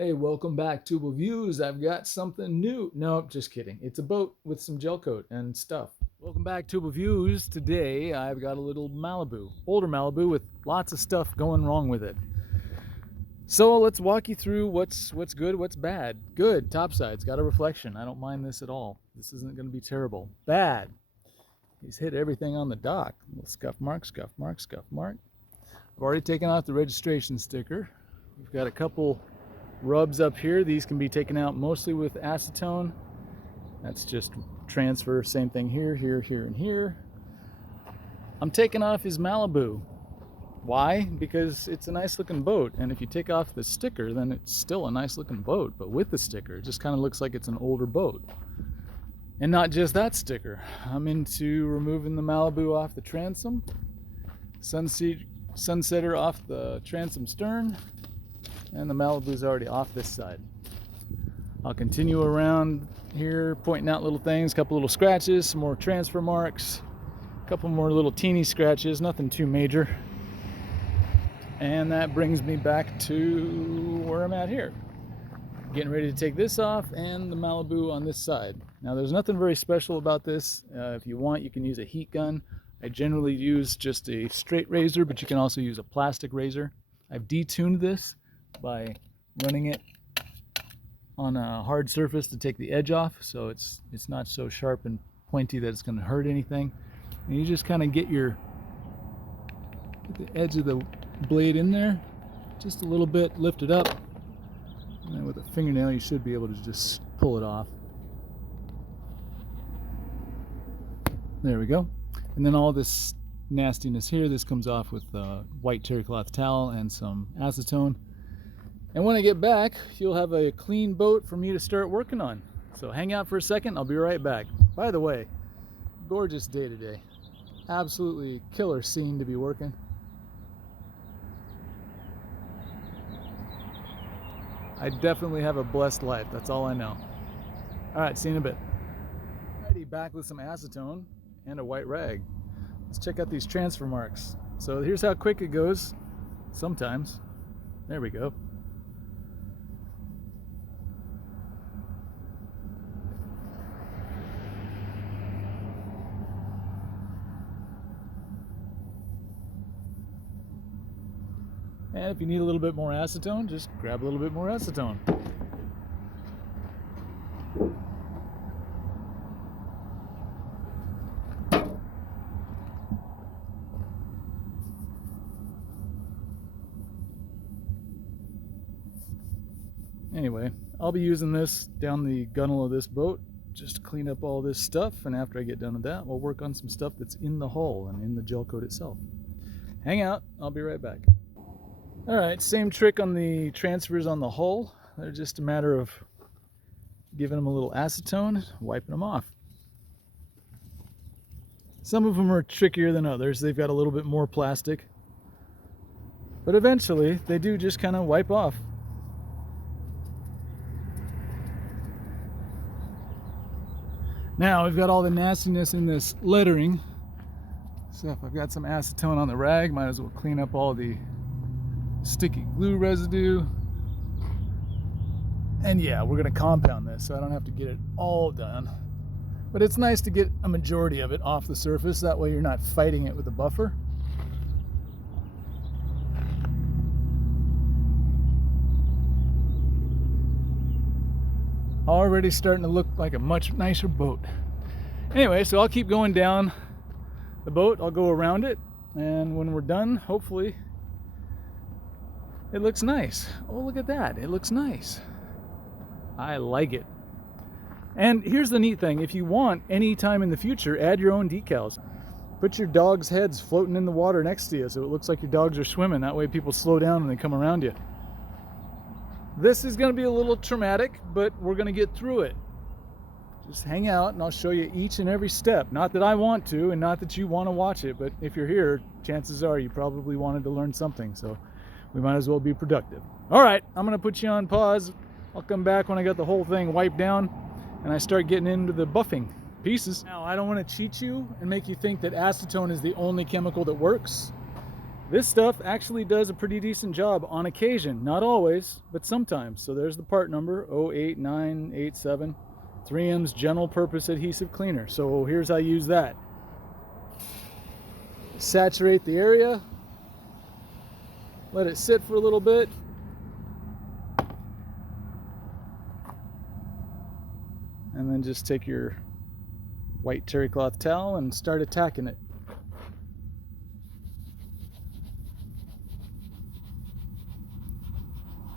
Hey, welcome back to Views. I've got something new. No, just kidding. It's a boat with some gel coat and stuff. Welcome back to Views. Today I've got a little Malibu, older Malibu with lots of stuff going wrong with it. So let's walk you through what's good, what's bad. Good, topside's got a reflection. I don't mind this at all. This isn't going to be terrible. Bad. He's hit everything on the dock. Little scuff mark, scuff mark, scuff mark. I've already taken off the registration sticker. We've got a couple rubs up here. These can be taken out mostly with acetone. That's just transfer. Same thing here, here, here, and here. I'm taking off his Malibu. Why? Because it's a nice looking boat, and if you take off the sticker, then it's still a nice looking boat, but with the sticker it just kind of looks like it's an older boat. And not just that sticker. I'm into removing the Malibu off the transom, sunsetter off the transom stern, and the Malibu's already off this side. I'll continue around here pointing out little things, a couple little scratches, some more transfer marks, a couple more little teeny scratches, nothing too major. And that brings me back to where I'm at here. Getting ready to take this off and the Malibu on this side. Now there's nothing very special about this. If you want, you can use a heat gun. I generally use just a straight razor, but you can also use a plastic razor. I've detuned this by running it on a hard surface to take the edge off, so it's not so sharp and pointy that it's going to hurt anything. And you just kind of get the edge of the blade in there just a little bit, lift it up, and then with a fingernail you should be able to just pull it off. There we go. And then all this nastiness here, this comes off with a white terry cloth towel and some acetone. And when I get back, you'll have a clean boat for me to start working on. So hang out for a second, I'll be right back. By the way, gorgeous day today. Absolutely killer scene to be working. I definitely have a blessed life, that's all I know. Alright, see you in a bit. Alrighty, back with some acetone and a white rag. Let's check out these transfer marks. So here's how quick it goes, sometimes. There we go. And if you need a little bit more acetone, just grab a little bit more acetone. Anyway, I'll be using this down the gunnel of this boat just to clean up all this stuff, and after I get done with that, we'll work on some stuff that's in the hull and in the gel coat itself. Hang out, I'll be right back. Alright, same trick on the transfers on the hull. They're just a matter of giving them a little acetone, wiping them off. Some of them are trickier than others. They've got a little bit more plastic. But eventually, they do just kind of wipe off. Now, we've got all the nastiness in this lettering. So if I've got some acetone on the rag, might as well clean up all the sticky glue residue. And yeah, we're going to compound this so I don't have to get it all done. But it's nice to get a majority of it off the surface, that way you're not fighting it with a buffer. Already starting to look like a much nicer boat. Anyway, so I'll keep going down the boat, I'll go around it, and when we're done, hopefully it looks nice. Oh, look at that. It looks nice. I like it. And here's the neat thing. If you want, any time in the future, add your own decals. Put your dog's heads floating in the water next to you so it looks like your dogs are swimming. That way people slow down when they come around you. This is going to be a little traumatic, but we're going to get through it. Just hang out and I'll show you each and every step. Not that I want to and not that you want to watch it, but if you're here, chances are you probably wanted to learn something. So we might as well be productive. All right, I'm going to put you on pause. I'll come back when I got the whole thing wiped down and I start getting into the buffing pieces. Now, I don't want to cheat you and make you think that acetone is the only chemical that works. This stuff actually does a pretty decent job on occasion. Not always, but sometimes. So there's the part number, 08987. 3M's general purpose adhesive cleaner. So here's how you use that. Saturate the area. Let it sit for a little bit. And then just take your white terry cloth towel and start attacking it.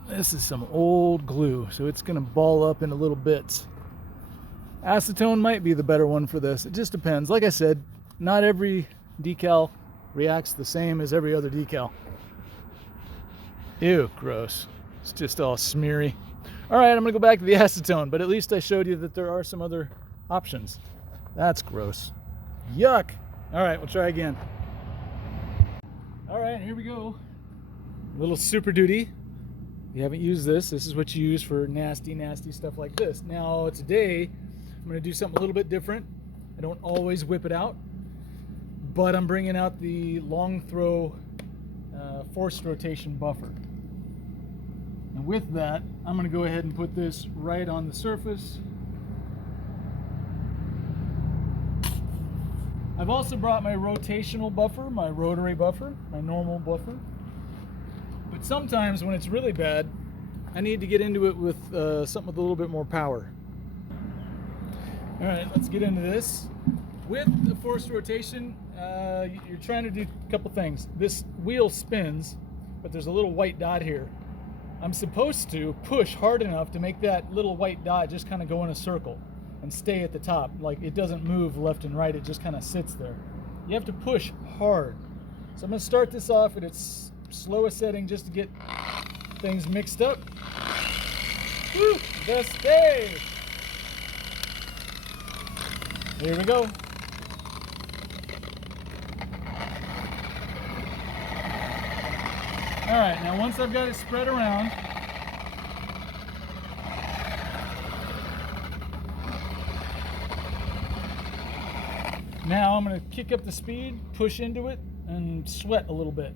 This is some old glue, so it's going to ball up into little bits. Acetone might be the better one for this. It just depends. Like I said, not every decal reacts the same as every other decal. Ew, gross. It's just all smeary. All right, I'm going to go back to the acetone, but at least I showed you that there are some other options. That's gross. Yuck. All right, we'll try again. All right, here we go. A little Super Duty. If you haven't used this, this is what you use for nasty, nasty stuff like this. Now, today, I'm going to do something a little bit different. I don't always whip it out, but I'm bringing out the long throw forced rotation buffer. And with that, I'm going to go ahead and put this right on the surface. I've also brought my rotational buffer, my rotary buffer, my normal buffer. But sometimes when it's really bad, I need to get into it with something with a little bit more power. All right, let's get into this. With the forced rotation, you're trying to do a couple things. This wheel spins, but there's a little white dot here. I'm supposed to push hard enough to make that little white dot just kind of go in a circle and stay at the top. Like it doesn't move left and right, it just kind of sits there. You have to push hard. So I'm going to start this off at its slowest setting just to get things mixed up. Woo, best day! Here we go. All right, now once I've got it spread around, now I'm going to kick up the speed, push into it, and sweat a little bit.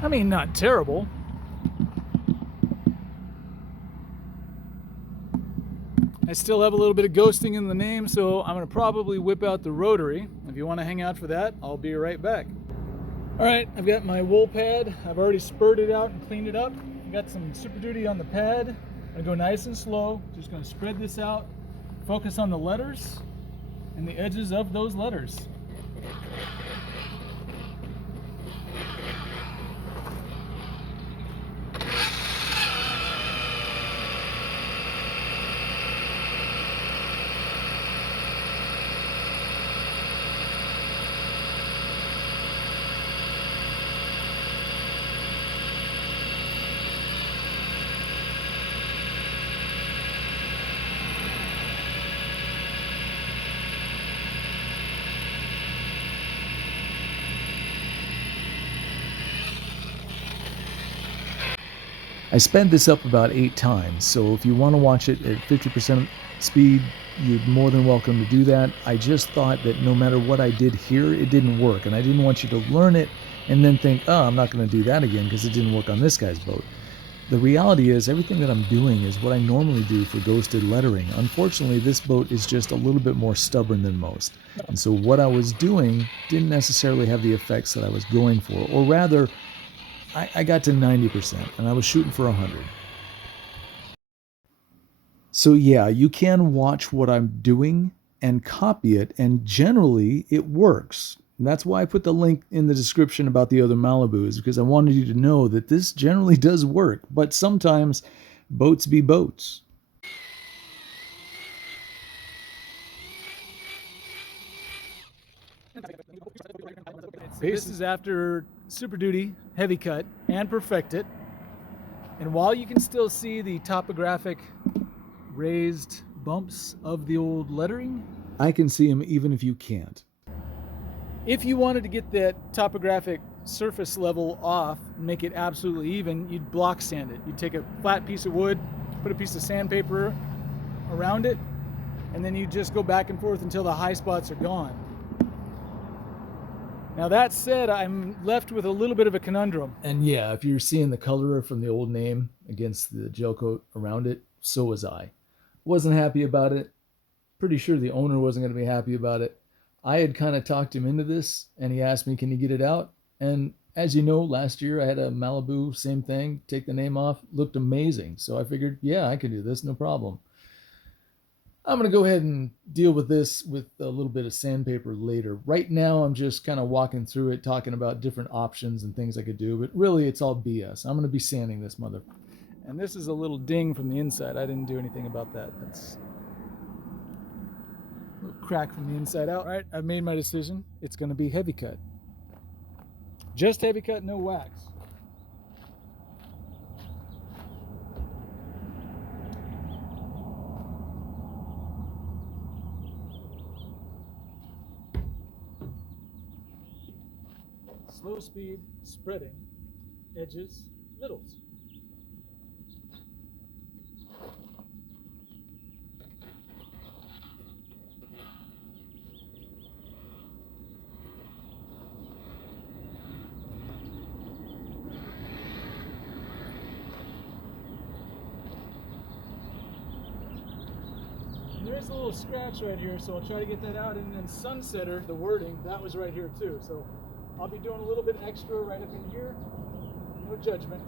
I mean, not terrible. I still have a little bit of ghosting in the name, so I'm going to probably whip out the rotary. If you want to hang out for that, I'll be right back. All right, I've got my wool pad. I've already spurred it out and cleaned it up. I've got some Super Duty on the pad. I'm going to go nice and slow. Just going to spread this out. Focus on the letters and the edges of those letters. I sped this up about 8 times, so if you want to watch it at 50% speed, you're more than welcome to do that. I just thought that no matter what I did here, it didn't work, and I didn't want you to learn it and then think, oh, I'm not going to do that again because it didn't work on this guy's boat. The reality is everything that I'm doing is what I normally do for ghosted lettering. Unfortunately, this boat is just a little bit more stubborn than most. And so what I was doing didn't necessarily have the effects that I was going for, or rather, I got to 90% and I was shooting for 100. So yeah, you can watch what I'm doing and copy it, and generally it works. And that's why I put the link in the description about the other Malibus, because I wanted you to know that this generally does work, but sometimes boats be boats. This is after Super Duty, heavy cut, and perfect it. And while you can still see the topographic raised bumps of the old lettering, I can see them even if you can't. If you wanted to get that topographic surface level off and make it absolutely even, you'd block sand it. You'd take a flat piece of wood, put a piece of sandpaper around it, and then you just go back and forth until the high spots are gone. Now that said, I'm left with a little bit of a conundrum. And yeah, if you're seeing the color from the old name against the gel coat around it, so was I. Wasn't happy about it. Pretty sure the owner wasn't going to be happy about it. I had kind of talked him into this, and he asked me, can you get it out? And as you know, last year I had a Malibu, same thing, take the name off, looked amazing. So I figured, yeah, I could do this, no problem. I'm going to go ahead and deal with this with a little bit of sandpaper later. Right now, I'm just kind of walking through it, talking about different options and things I could do, but really it's all BS. I'm going to be sanding this mother. And this is a little ding from the inside. I didn't do anything about that. That's a little crack from the inside out. All right, I've made my decision. It's going to be heavy cut. Just heavy cut, no wax. Slow speed, spreading, edges, middles. And there's a little scratch right here, so I'll try to get that out. And then Sunsetter, the wording, that was right here too. So I'll be doing a little bit extra right up in here. No judgment.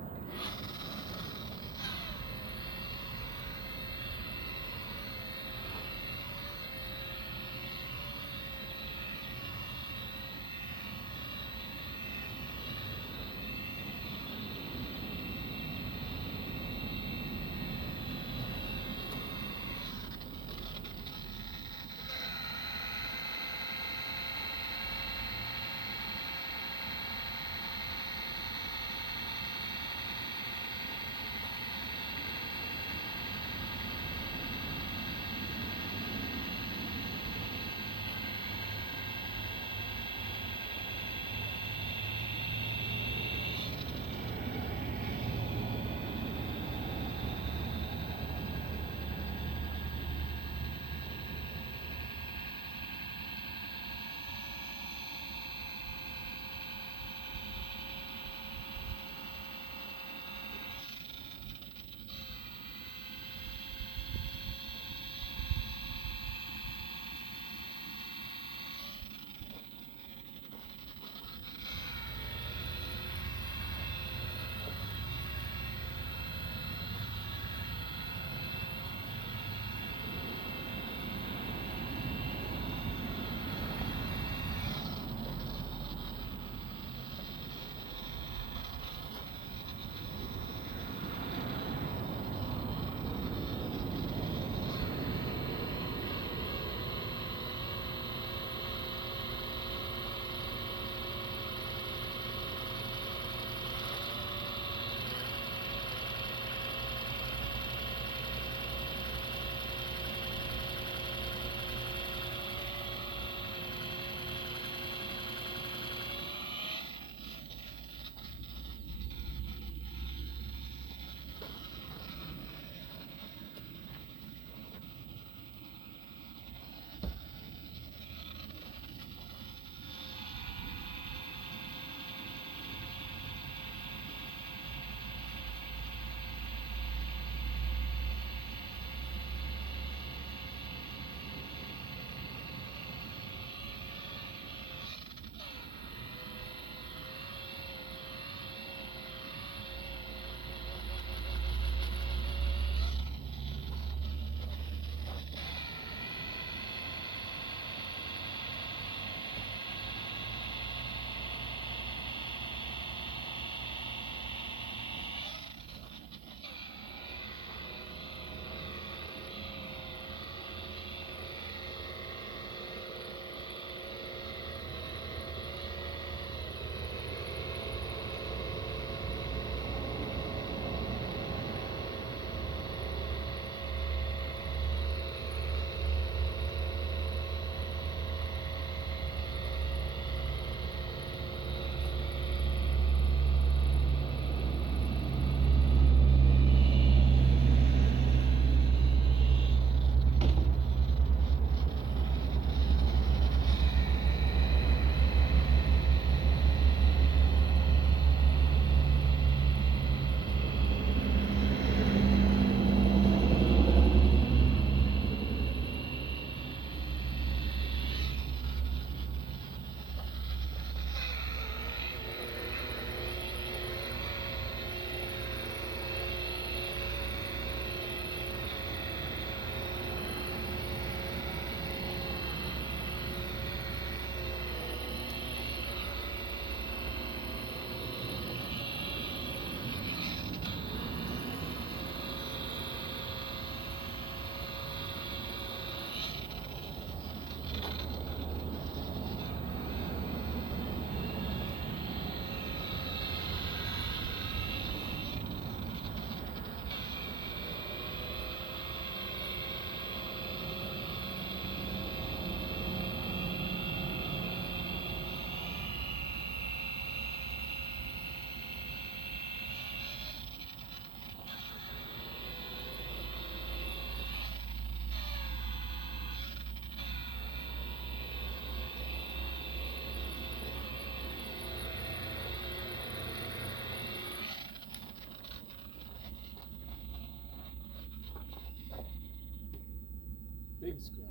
big scratch.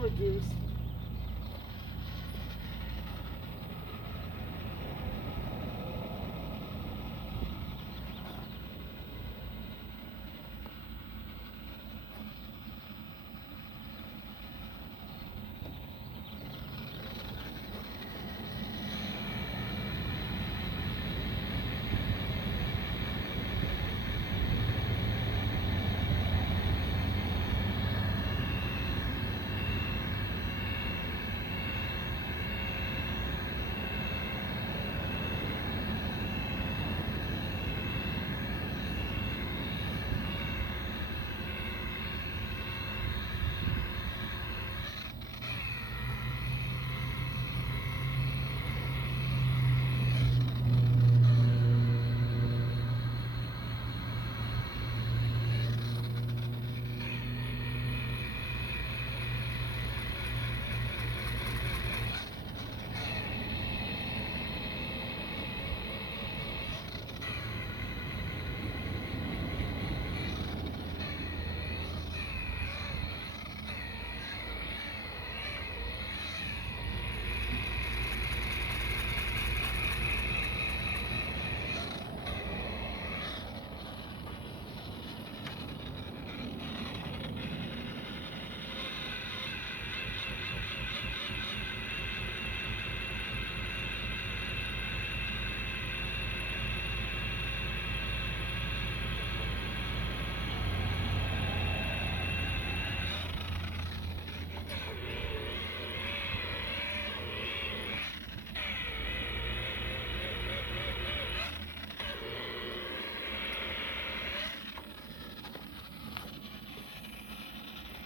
Reduce.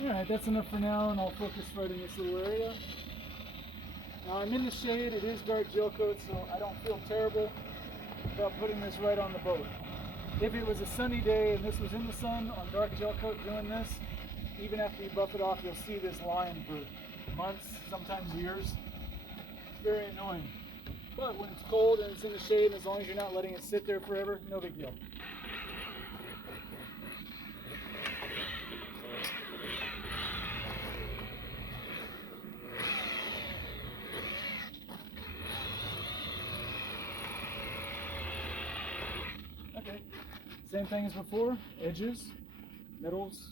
Alright, that's enough for now, and I'll focus right in this little area. Now I'm in the shade, it is dark Gelcoat, so I don't feel terrible about putting this right on the boat. If it was a sunny day and this was in the sun on dark Gelcoat doing this, even after you buff it off, you'll see this line for months, sometimes years. It's very annoying. But when it's cold and it's in the shade, as long as you're not letting it sit there forever, no big deal. Okay, same thing as before, edges, middles.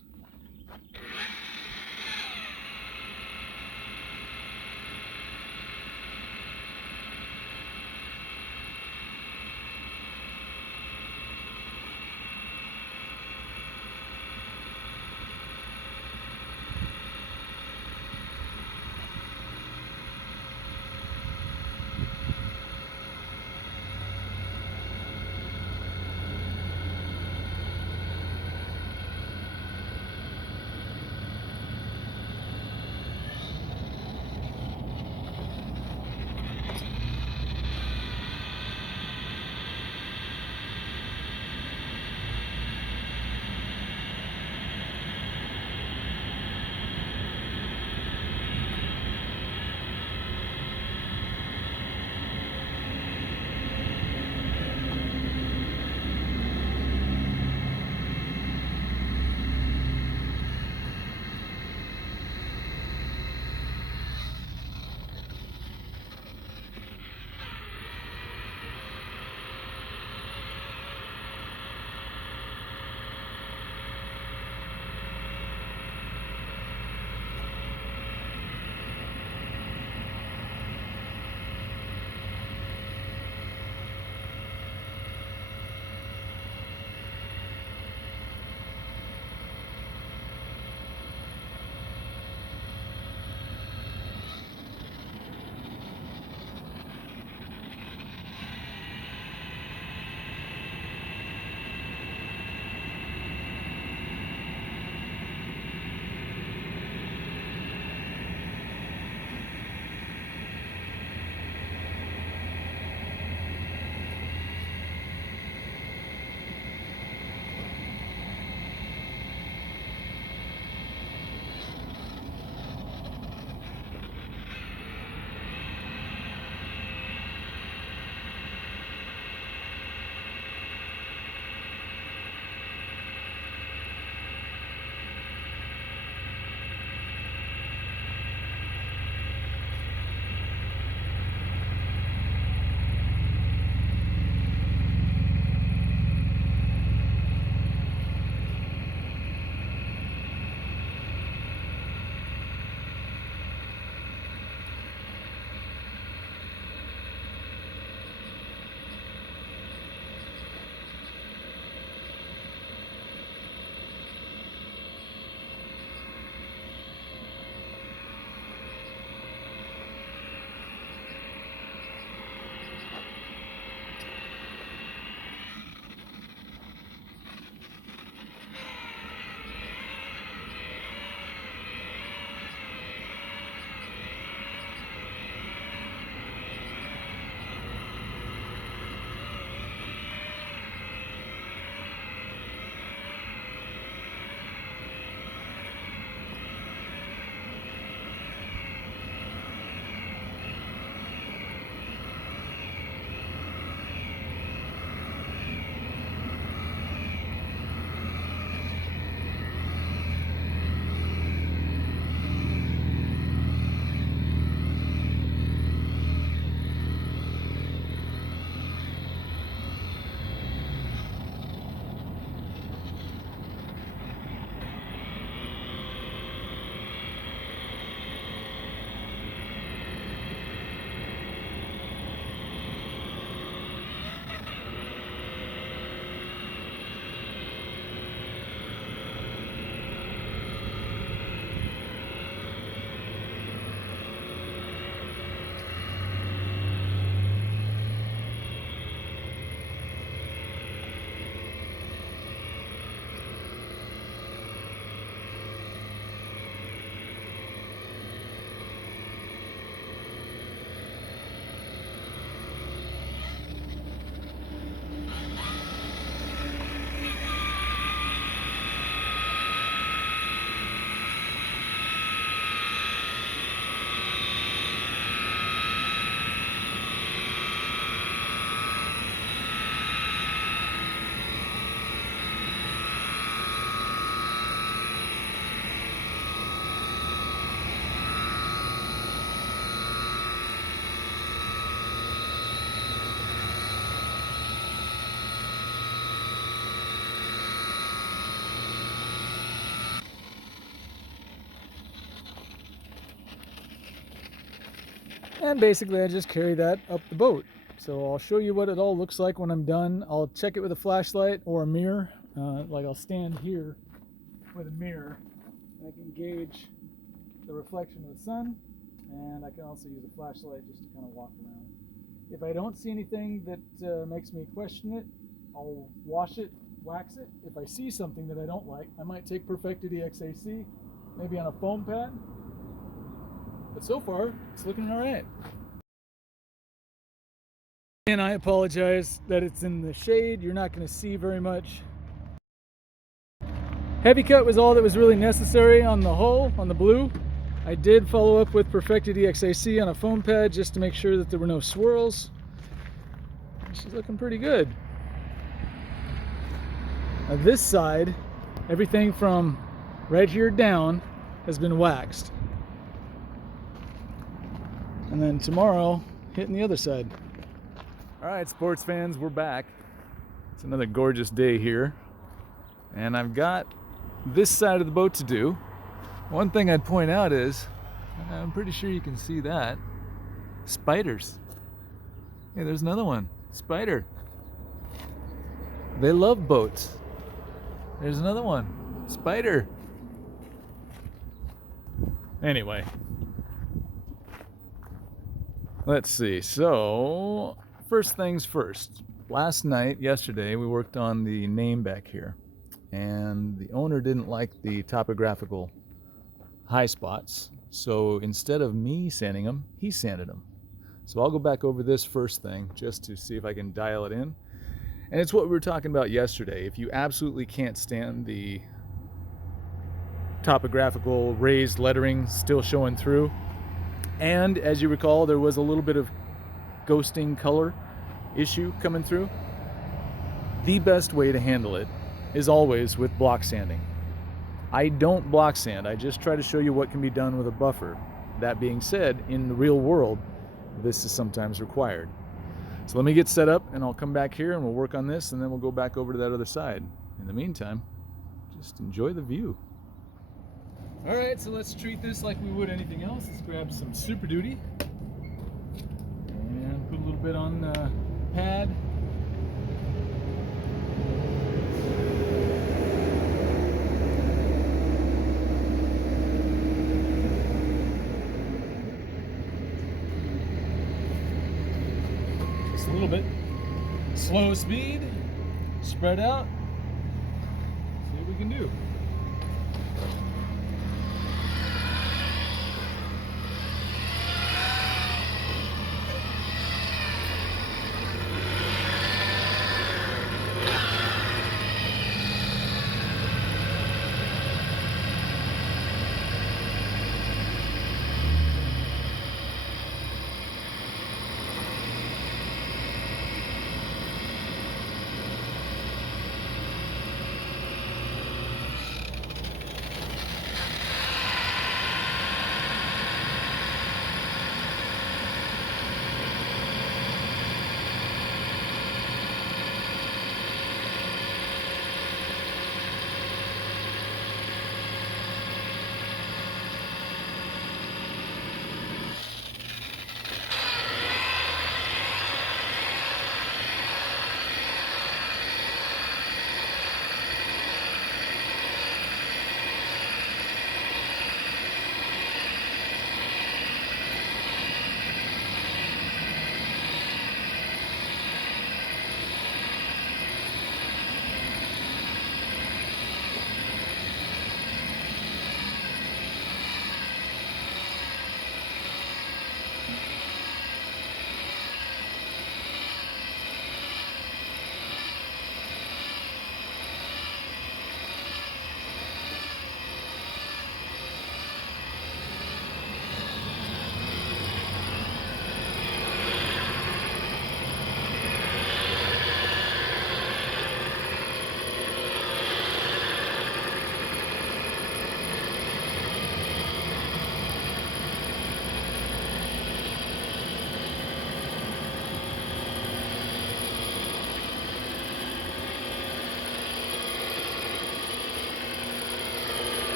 And basically I just carry that up the boat. So I'll show you what it all looks like when I'm done. I'll check it with a flashlight or a mirror. Like I'll stand here with a mirror and I can gauge the reflection of the sun, and I can also use a flashlight just to kind of walk around. If I don't see anything that makes me question it, I'll wash it, wax it. If I see something that I don't like, I might take Perfected EXAC, maybe on a foam pad. But so far, it's looking all right. And I apologize that it's in the shade. You're not going to see very much. Heavy cut was all that was really necessary on the hull, on the blue. I did follow up with Perfected EXAC on a foam pad just to make sure that there were no swirls. She's looking pretty good. Now this side, everything from right here down has been waxed. And then tomorrow, hitting the other side. All right, sports fans, we're back. It's another gorgeous day here. And I've got this side of the boat to do. One thing I'd point out is, I'm pretty sure you can see that, spiders. Hey, there's another one, spider. They love boats. There's another one, spider. Anyway, let's see. So, first things first. Yesterday, we worked on the name back here. And the owner didn't like the topographical high spots, so instead of me sanding them, he sanded them. So I'll go back over this first thing just to see if I can dial it in. And it's what we were talking about yesterday. If you absolutely can't stand the topographical raised lettering still showing through, and as you recall, there was a little bit of ghosting color issue coming through, the best way to handle it is always with block sanding. I don't block sand, I just try to show you what can be done with a buffer. That being said, in the real world, this is sometimes required. So let me get set up and I'll come back here and we'll work on this and then we'll go back over to that other side. In the meantime, just enjoy the view. All right, so let's treat this like we would anything else. Let's grab some Super Duty and put a little bit on the pad. A little bit. Slow speed, spread out, see what we can do.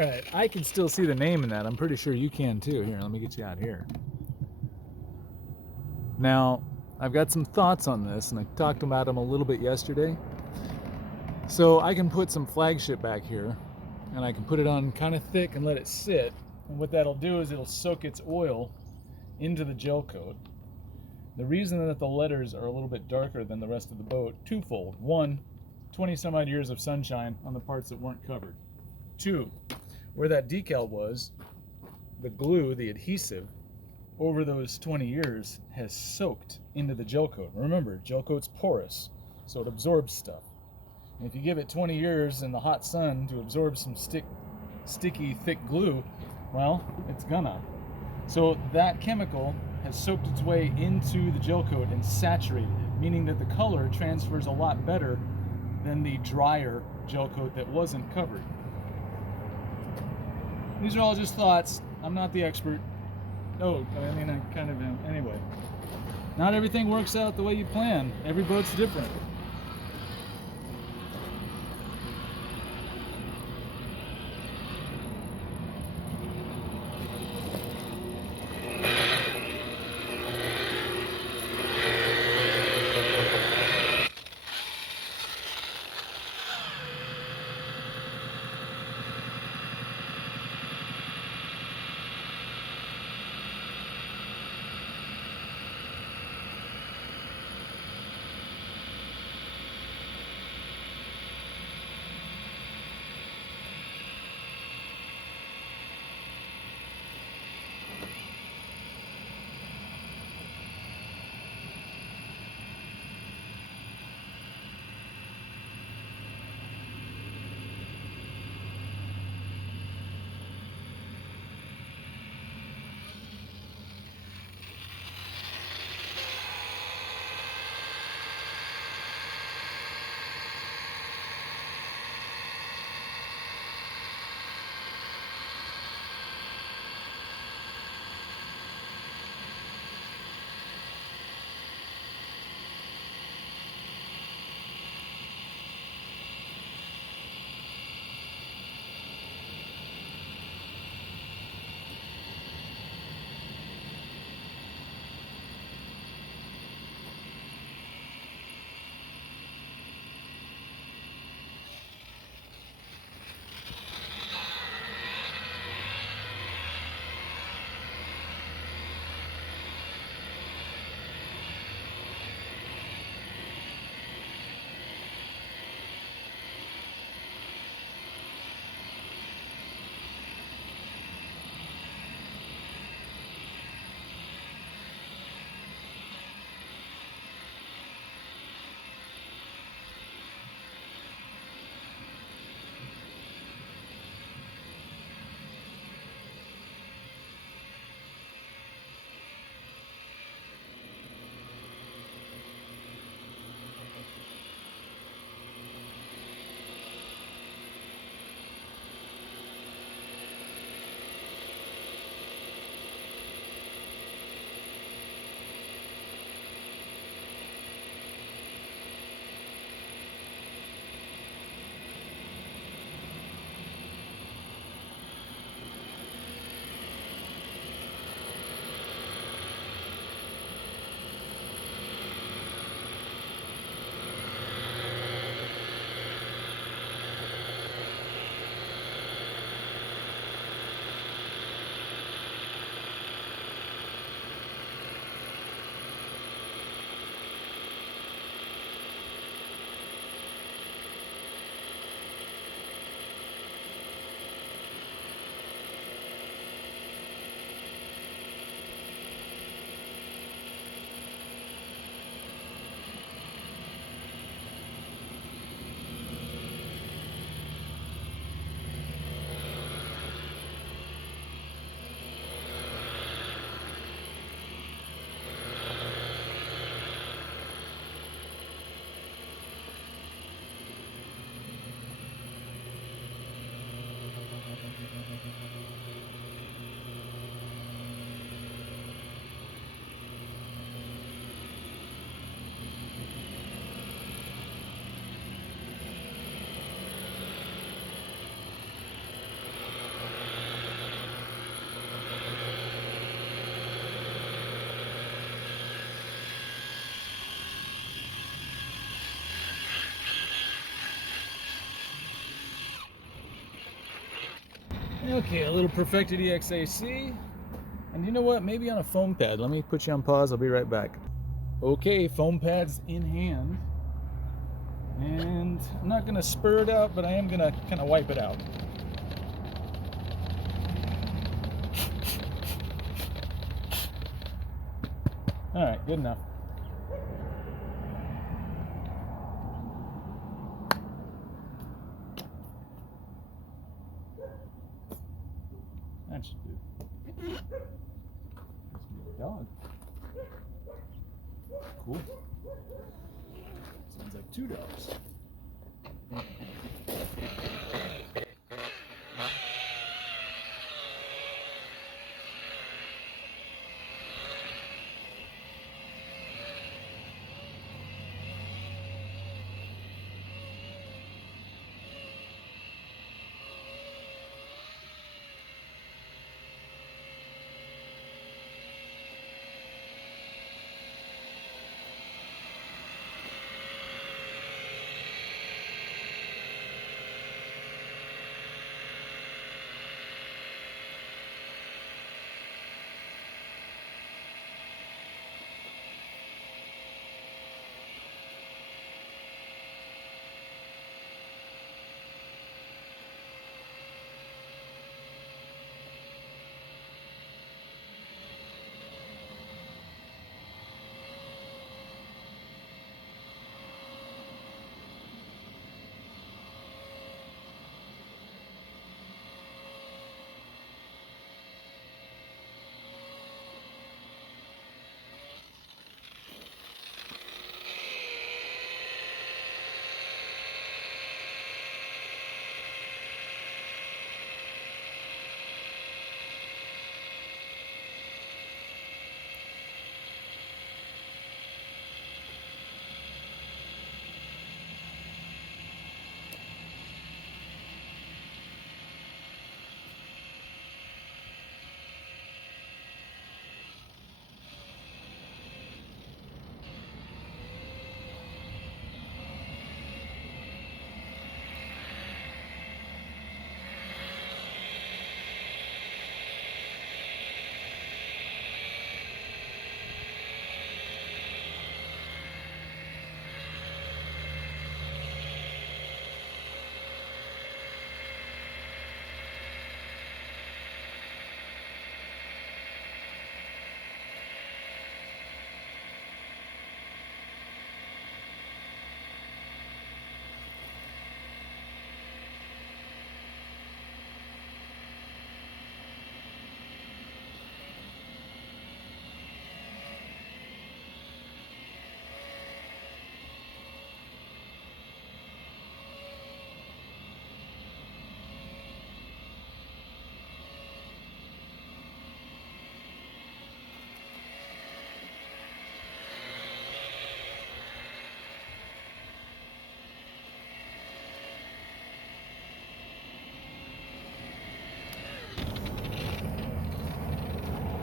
right, I can still see the name in that. I'm pretty sure you can too. Here, let me get you out here. Now, I've got some thoughts on this, and I talked about them a little bit yesterday. So I can put some flagship back here, and I can put it on kind of thick and let it sit. And what that'll do is it'll soak its oil into the gel coat. The reason that the letters are a little bit darker than the rest of the boat, twofold. One, 20 some odd years of sunshine on the parts that weren't covered. Two, where that decal was, the glue, the adhesive, over those 20 years has soaked into the gel coat. Remember, gel coat's porous, so it absorbs stuff. And if you give it 20 years in the hot sun to absorb some sticky, thick glue, well, it's gonna. So that chemical has soaked its way into the gel coat and saturated it, meaning that the color transfers a lot better than the drier gel coat that wasn't covered. These are all just thoughts. I'm not the expert. Oh, I mean, I kind of am. Anyway, not everything works out the way you plan. Every boat's different. Okay, a little perfected EXAC. And you know what? Maybe on a foam pad. Let me put you on pause. I'll be right back. Okay, foam pads in hand. And I'm not going to spur it out, but I am going to kind of wipe it out. All right, good enough. That should do. Dog. Cool. Sounds like two dogs.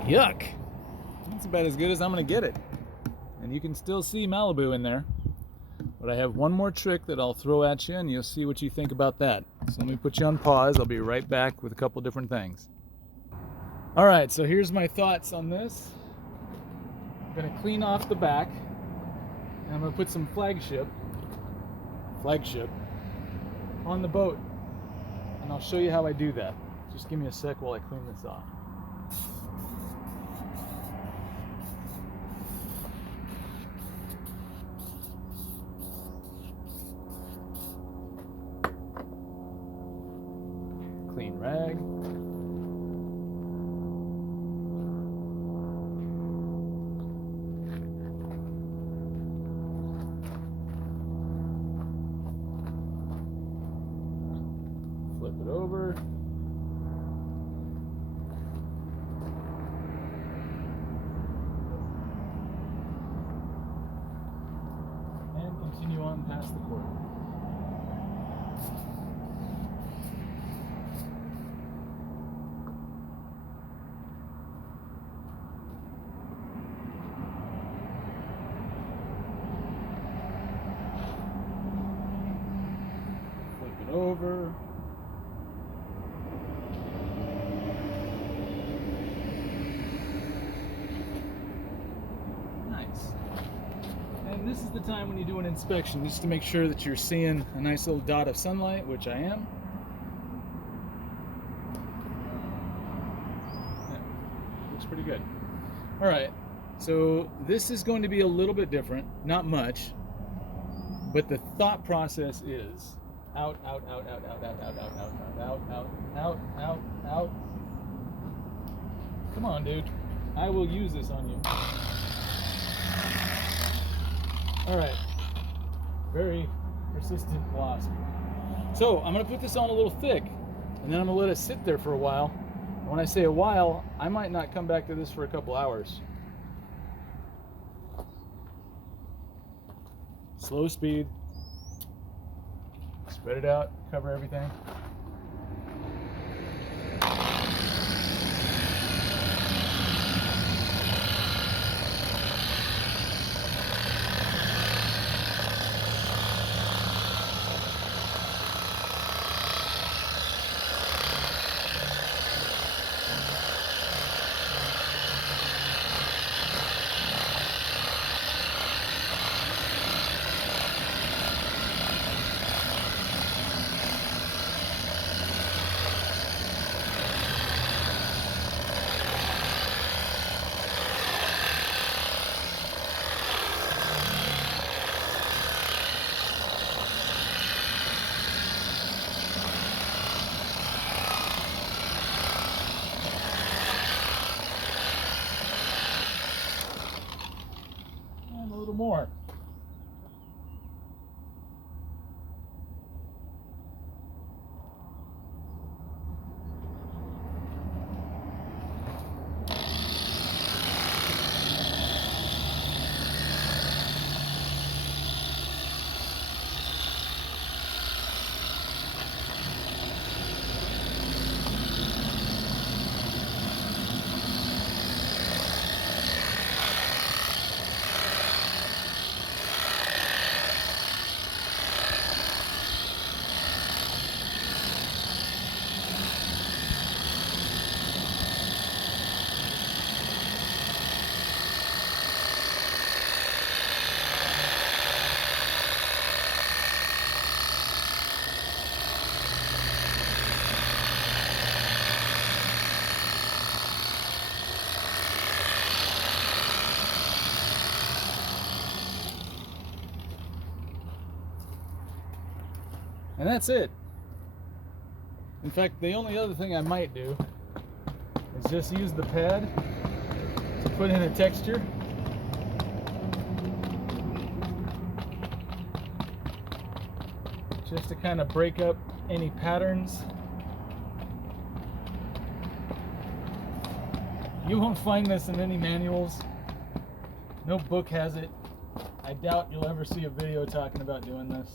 Yuck. That's about as good as I'm going to get it. And you can still see Malibu in there. But I have one more trick that I'll throw at you, and you'll see what you think about that. So let me put you on pause. I'll be right back with a couple different things. All right, so here's my thoughts on this. I'm going to clean off the back, and I'm going to put some flagship on the boat. And I'll show you how I do that. Just give me a sec while I clean this off. Clean rag. Flip it over. And continue on past the cord. Flip it over. this is the time when you do an inspection, just to make sure that you're seeing a nice little dot of sunlight, which I am. Yeah, looks pretty good. All right, so this is going to be a little bit different, not much, but the thought process is out, out, out, out, out, out, out, out, out, out, out, out, out, out. Come on, dude. I will use this on you. All right. Very persistent wasp. So I'm going to put this on a little thick, and then I'm going to let it sit there for a while. And when I say a while, I might not come back to this for a couple hours. Slow speed. Spread it out, cover everything. And a little more. And that's it. In fact, the only other thing I might do is just use the pad to put in a texture. Just to kind of break up any patterns. You won't find this in any manuals. No book has it. I doubt you'll ever see a video talking about doing this.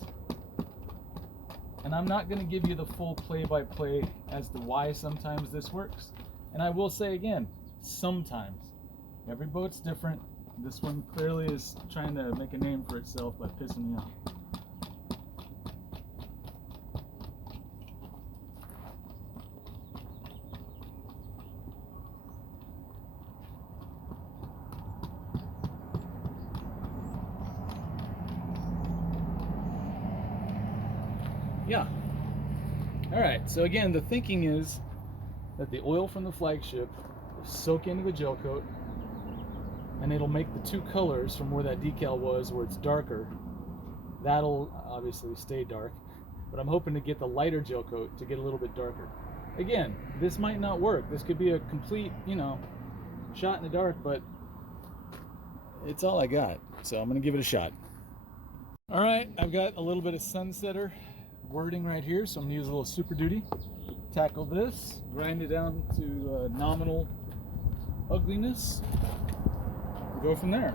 And I'm not going to give you the full play-by-play as to why sometimes this works. And I will say again, sometimes. Every boat's different. This one clearly is trying to make a name for itself by pissing me off. Yeah. All right, so again, the thinking is that the oil from the flagship will soak into the gel coat, and it'll make the two colors from where that decal was, where it's darker. That'll obviously stay dark, but I'm hoping to get the lighter gel coat to get a little bit darker. Again, this might not work. This could be a complete, shot in the dark, but it's all I got, so I'm gonna give it a shot. All right, I've got a little bit of sunsetter wording right here, so I'm gonna use a little Super Duty, tackle this, grind it down to nominal ugliness, and go from there.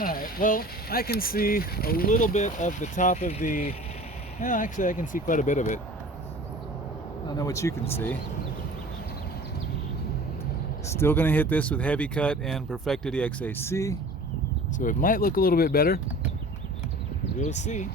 Alright, well, I can see a little bit of the top of the... Well, actually, I can see quite a bit of it. I don't know what you can see. Still going to hit this with heavy cut and perfected EXAC. So it might look a little bit better. We'll see.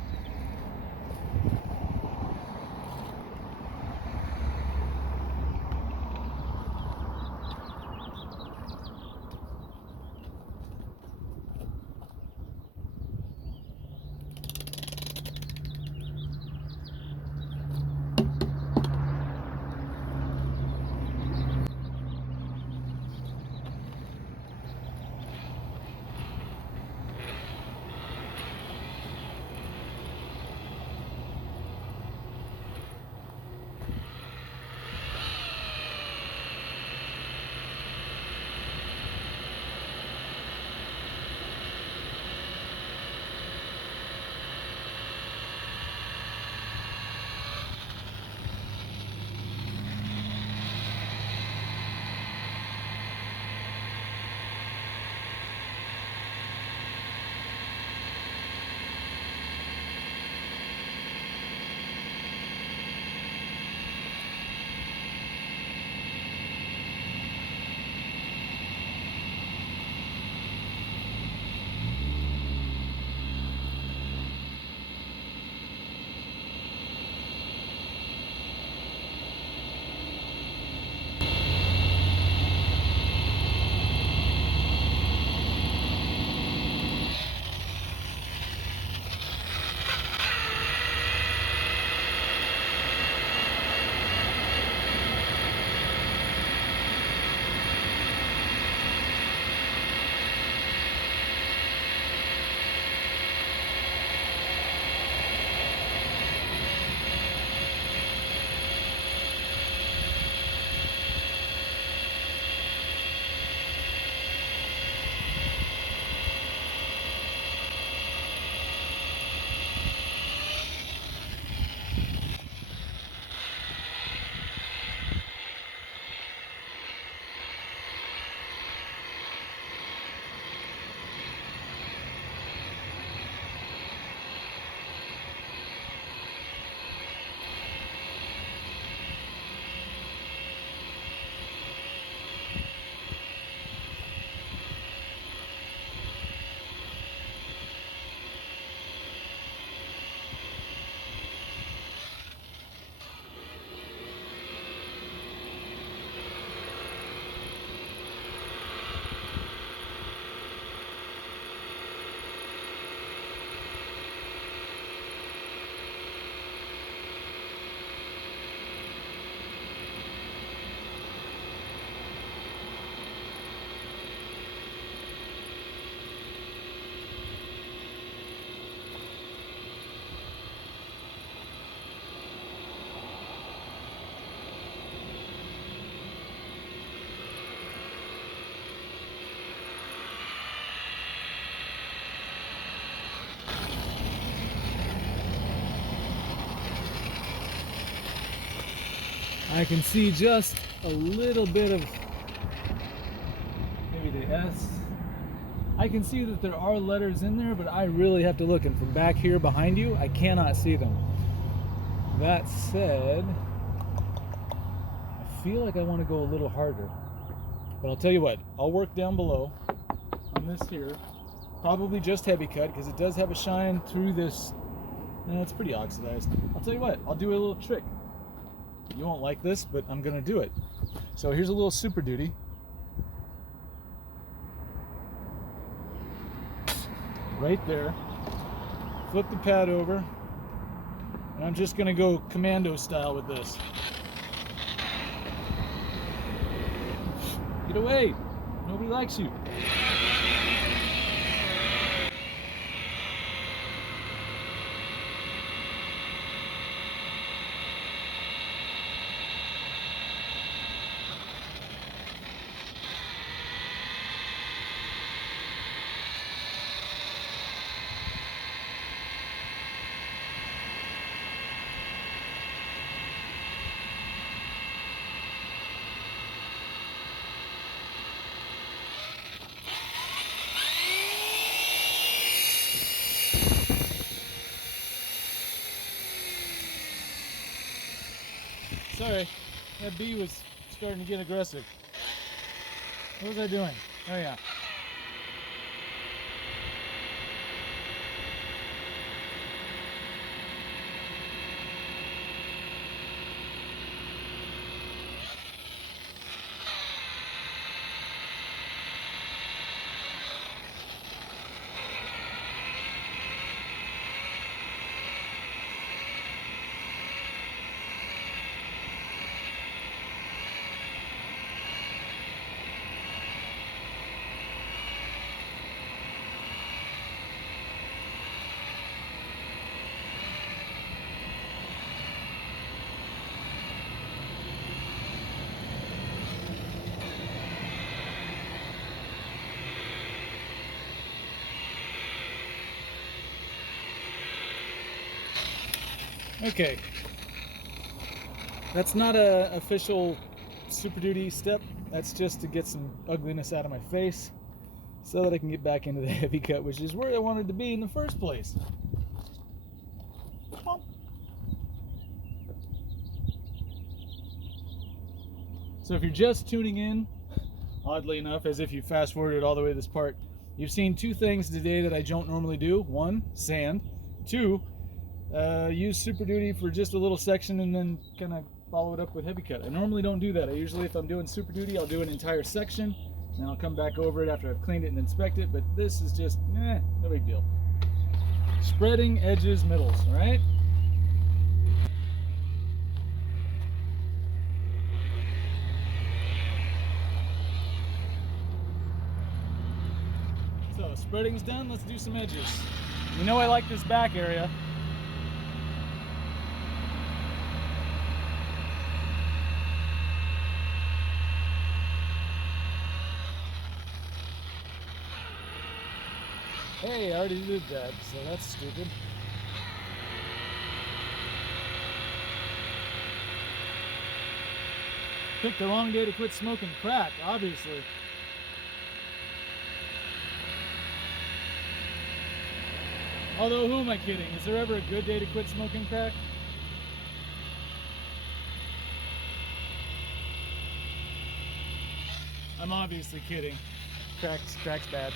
I can see just a little bit of maybe the S. I can see that there are letters in there, but I really have to look. And from back here behind you, I cannot see them. That said, I feel like I want to go a little harder. But I'll tell you what, I'll work down below on this here. Probably just heavy cut because it does have a shine through this. It's pretty oxidized. I'll tell you what, I'll do a little trick. You won't like this, but I'm gonna do it. So here's a little Super Duty. Right there. Flip the pad over. And I'm just gonna go commando style with this. Get away! Nobody likes you. That bee was starting to get aggressive. What was I doing? Oh yeah. Okay, that's not a official Super Duty step. That's just to get some ugliness out of my face so that I can get back into the heavy cut, which is where I wanted to be in the first place. So if you're just tuning in, oddly enough, as if you fast forwarded all the way to this part, you've seen two things today that I don't normally do. One, sand. Two, use Super Duty for just a little section and then kind of follow it up with heavy cut. I normally don't do that. I usually, if I'm doing Super Duty, I'll do an entire section and I'll come back over it after I've cleaned it and inspect it, but this is just, no big deal. Spreading edges, middles, all right? So spreading's done, let's do some edges. You know I like this back area. Hey, I already did that, so that's stupid. Picked the wrong day to quit smoking crack, obviously. Although, who am I kidding? Is there ever a good day to quit smoking crack? I'm obviously kidding. Crack's bad.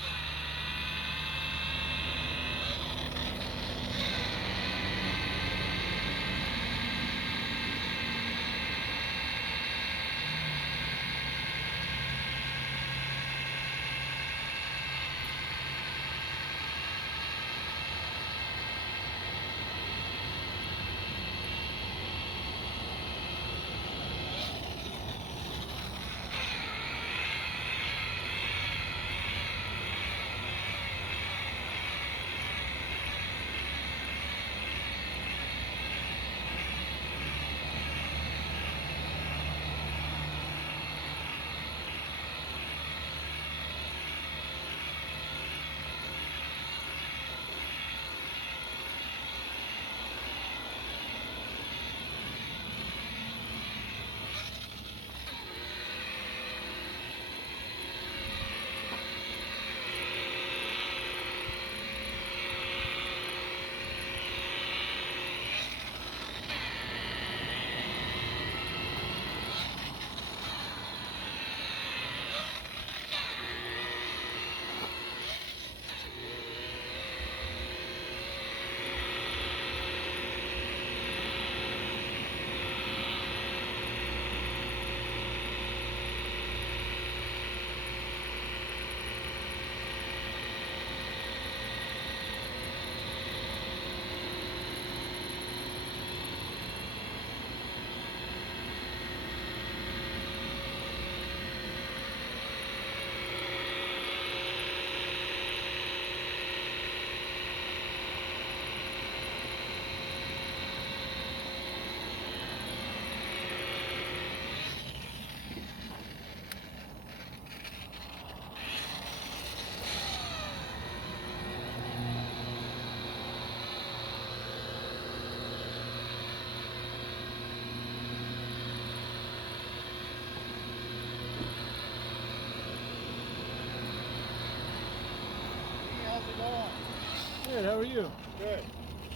Good, how are you? Good.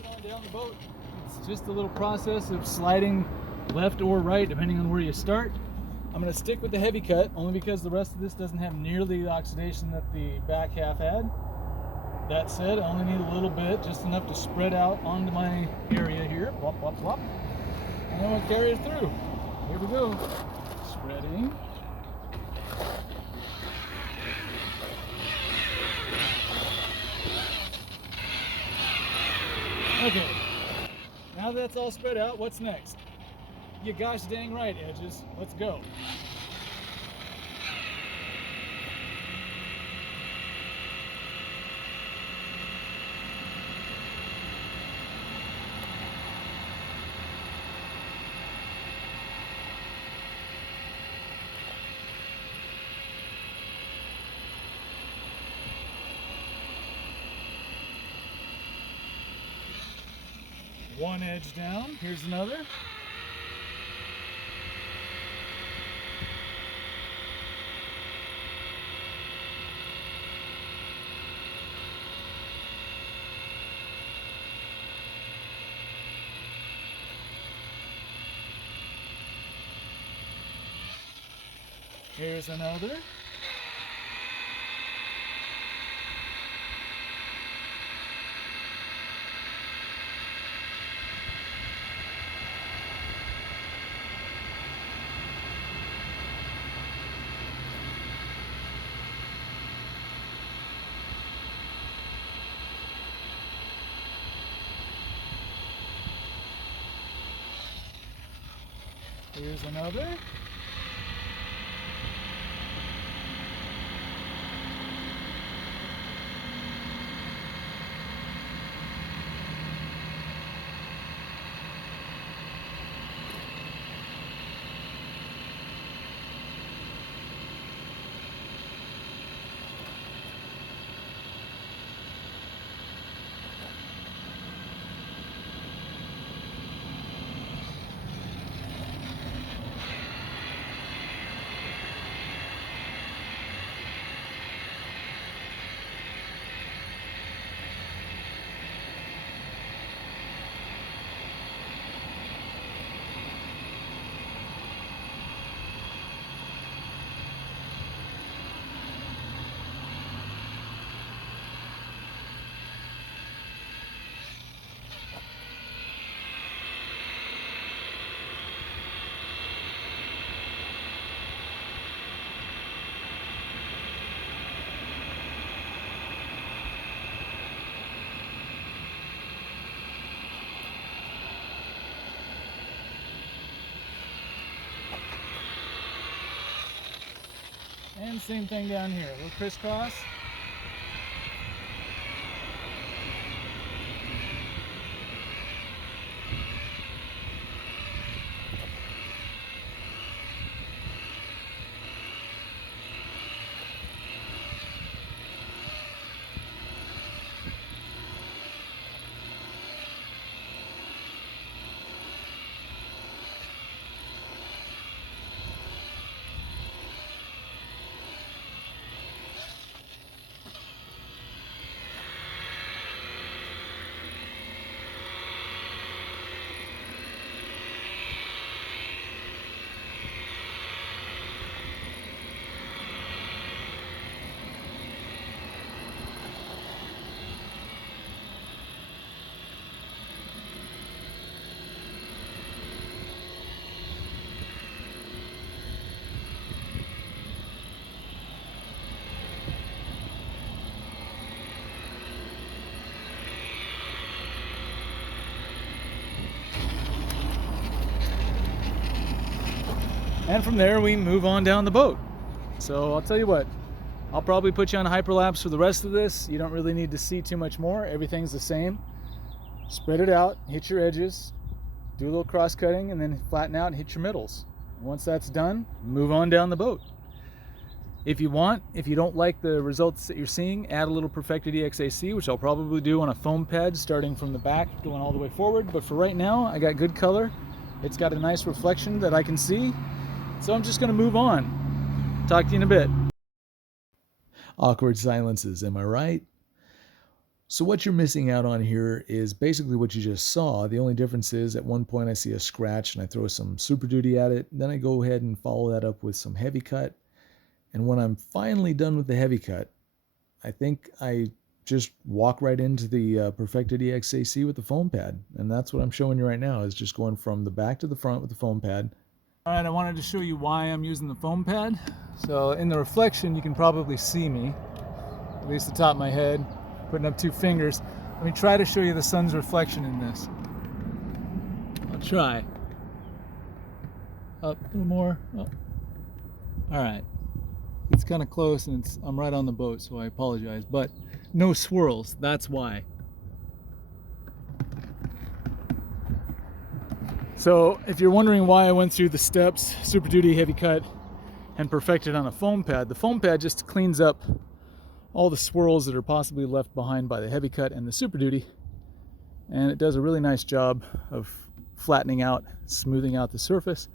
Going down the boat. It's just a little process of sliding left or right, depending on where you start. I'm going to stick with the heavy cut, only because the rest of this doesn't have nearly the oxidation that the back half had. That said, I only need a little bit, just enough to spread out onto my area here. Plop, plop, plop. And then we'll carry it through. Here we go. Spreading. Okay. Now that's all spread out, what's next? You gosh dang right, edges. Let's go. One edge down, here's another. Here's another. Here's another. And same thing down here. We'll crisscross. And from there we move on down the boat. So I'll tell you what, I'll probably put you on hyperlapse for the rest of this. You don't really need to see too much more. Everything's the same. Spread it out, hit your edges, do a little cross cutting, and then flatten out and hit your middles. And once that's done, move on down the boat. If you want, if you don't like the results that you're seeing, add a little Perfected EXAC, which I'll probably do on a foam pad starting from the back going all the way forward. But for right now, I got good color. It's got a nice reflection that I can see. So I'm just going to move on. Talk to you in a bit. Awkward silences, am I right? So what you're missing out on here is basically what you just saw. The only difference is at one point I see a scratch and I throw some Super Duty at it. Then I go ahead and follow that up with some heavy cut. And when I'm finally done with the heavy cut, I think I just walk right into the Perfected EXAC with the foam pad. And that's what I'm showing you right now, is just going from the back to the front with the foam pad. All right, I wanted to show you why I'm using the foam pad. So in the reflection, you can probably see me, at least the top of my head, putting up two fingers. Let me try to show you the sun's reflection in this. I'll try. Up a little more. Oh. All right. It's kind of close and I'm right on the boat, so I apologize, but no swirls, that's why. So if you're wondering why I went through the steps, Super Duty, heavy cut, and Perfected on a foam pad, the foam pad just cleans up all the swirls that are possibly left behind by the heavy cut and the Super Duty, and it does a really nice job of flattening out, smoothing out the surface.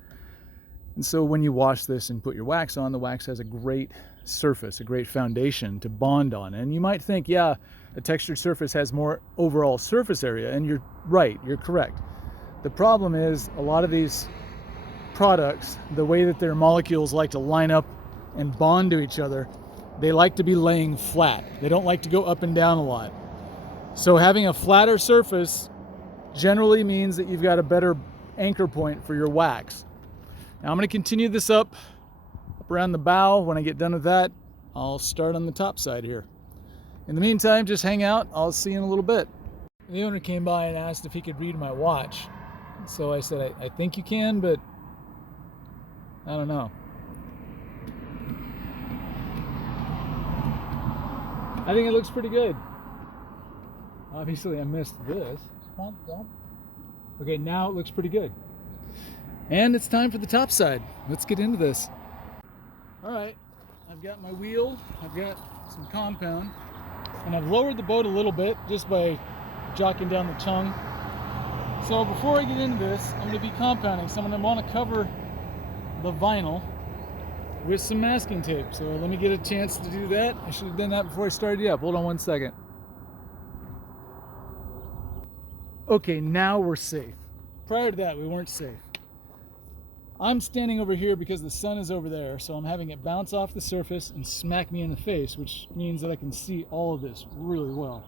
And so when you wash this and put your wax on, the wax has a great surface, a great foundation to bond on. And you might think, yeah, a textured surface has more overall surface area, and you're right, you're correct. The problem is a lot of these products, the way that their molecules like to line up and bond to each other, they like to be laying flat. They don't like to go up and down a lot. So having a flatter surface generally means that you've got a better anchor point for your wax. Now I'm going to continue this up around the bow. When I get done with that, I'll start on the top side here. In the meantime, just hang out. I'll see you in a little bit. The owner came by and asked if he could read my watch. So I said, I think you can, but I don't know. I think it looks pretty good. Obviously I missed this. Okay, now it looks pretty good. And it's time for the top side. Let's get into this. All right, I've got my wheel, I've got some compound, and I've lowered the boat a little bit just by jocking down the tongue. So before I get into this, I'm going to be compounding. So I'm going to want to cover the vinyl with some masking tape. So let me get a chance to do that. I should have done that before I started you up. Hold on one second. Okay, now we're safe. Prior to that, we weren't safe. I'm standing over here because the sun is over there, so I'm having it bounce off the surface and smack me in the face, which means that I can see all of this really well.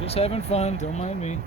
Just having fun, don't mind me.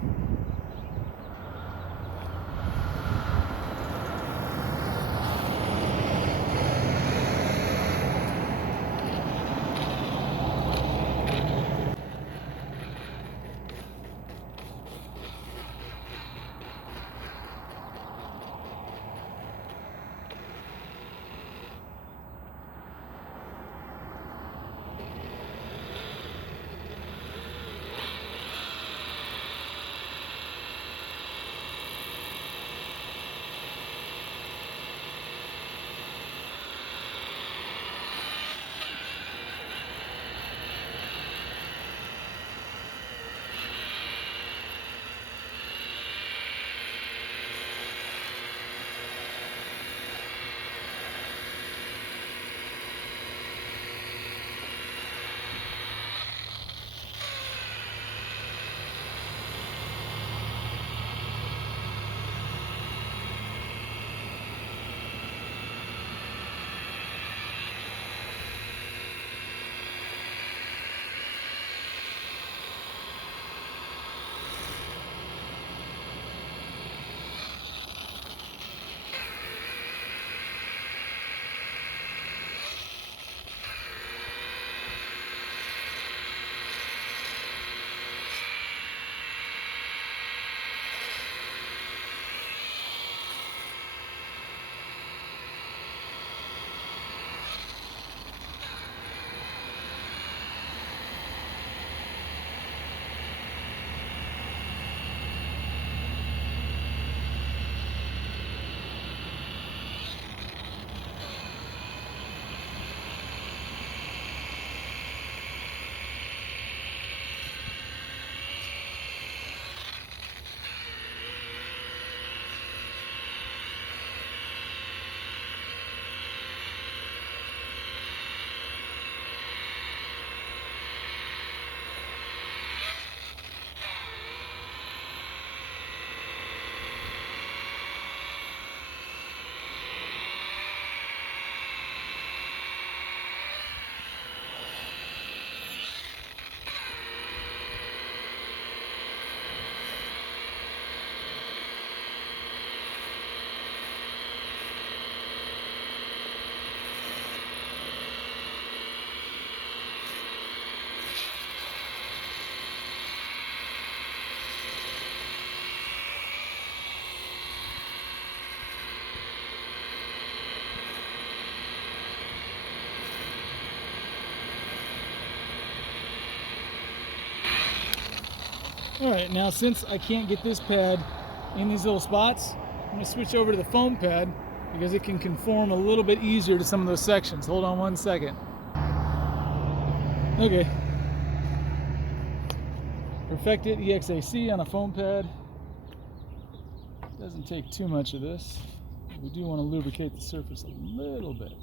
Alright, now since I can't get this pad in these little spots, I'm going to switch over to the foam pad because it can conform a little bit easier to some of those sections. Hold on one second. Okay. Perfected EXAC on a foam pad. Doesn't take too much of this. We do want to lubricate the surface a little bit.